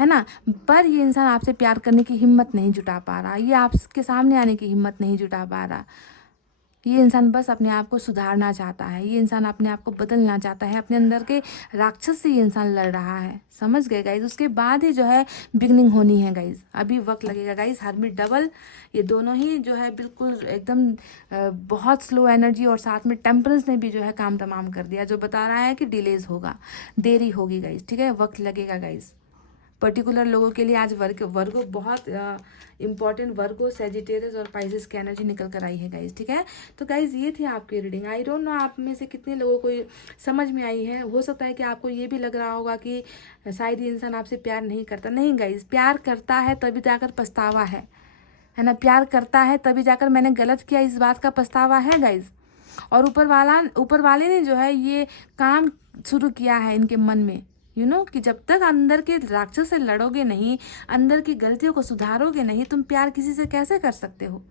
है ना, पर ये इंसान आपसे प्यार करने की हिम्मत नहीं जुटा पा रहा, ये आपके सामने आने की हिम्मत नहीं जुटा पा रहा। ये इंसान बस अपने आप को सुधारना चाहता है, ये इंसान अपने आप को बदलना चाहता है, अपने अंदर के राक्षस से ये इंसान लड़ रहा है। समझ गए गाइज? उसके बाद ही जो है बिगनिंग होनी है गाइज, अभी वक्त लगेगा गाइज। हरमिट डबल ये दोनों ही जो है बिल्कुल एकदम बहुत स्लो एनर्जी, और साथ में टेम्परेंस ने भी जो है काम तमाम कर दिया, जो बता रहा है कि डिलेज होगा, देरी होगी गाइज, ठीक है, वक्त लगेगा गाइज। पर्टिकुलर लोगों के लिए आज वर्गो बहुत इंपॉर्टेंट, वर्गो, सेजिटेरियस और पाइसेस की एनर्जी निकल कर आई है गाइज, ठीक है। तो गाइज ये थी आपकी रीडिंग। आई डोंट नो आप में से कितने लोगों को समझ में आई है। हो सकता है कि आपको ये भी लग रहा होगा कि शायद ये इंसान आपसे प्यार नहीं करता। नहीं गाइज, प्यार करता है तभी जाकर पछतावा है ना, प्यार करता है तभी जाकर मैंने गलत किया इस बात का पछतावा है गाइज। और ऊपर वाले ने जो है ये काम शुरू किया है इनके मन में, कि जब तक अंदर के राक्षस से लड़ोगे नहीं, अंदर की गलतियों को सुधारोगे नहीं, तुम प्यार किसी से कैसे कर सकते हो।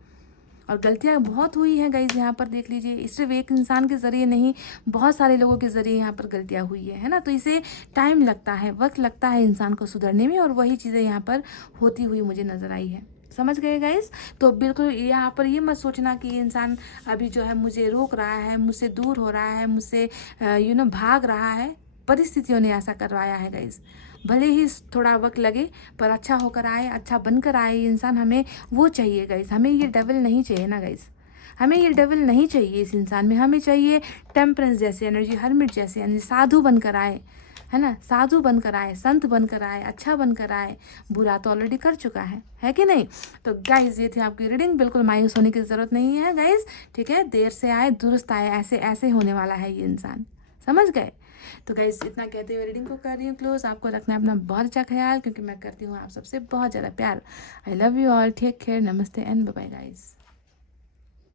और गलतियां बहुत हुई हैं गाइज, यहाँ पर देख लीजिए, सिर्फ एक इंसान के जरिए नहीं, बहुत सारे लोगों के जरिए यहाँ पर गलतियां हुई है ना। तो इसे टाइम लगता है, वक्त लगता है इंसान को सुधरने में, और वही चीज़ें यहाँ पर होती हुई मुझे नजर आई है। समझ गए गाइस? तो बिल्कुल यहाँ पर ये मत सोचना कि ये इंसान अभी जो है मुझे रोक रहा है, मुझसे दूर हो रहा है, मुझसे भाग रहा है। परिस्थितियों ने ऐसा करवाया है गाइस। भले ही थोड़ा वक्त लगे, पर अच्छा होकर आए, अच्छा बनकर आए ये इंसान, हमें वो चाहिए गाइस। हमें ये डेविल नहीं चाहिए ना गाइस, हमें ये डेविल नहीं चाहिए इस इंसान में। हमें चाहिए टेम्परेंस जैसी एनर्जी, हरमिट जैसी एनर्जी, साधु बनकर आए, है ना, साधु बनकर आए, संत बनकर आए, अच्छा बनकर आए। बुरा तो ऑलरेडी कर चुका है कि नहीं। तो गाइज ये थी आपकी रीडिंग। बिल्कुल मायूस होने की ज़रूरत नहीं है गाइज, ठीक है। देर से आए दुरुस्त आए, ऐसे ऐसे होने वाला है ये इंसान। समझ गए? तो गाइज इतना कहते हुए रीडिंग को कर रही हूँ क्लोज। आपको रखना है अपना बहुत अच्छा ख्याल, क्योंकि मैं करती हूँ आप सबसे बहुत ज़्यादा प्यार। I love you all, take care, नमस्ते एंड बाय बाय गाइज।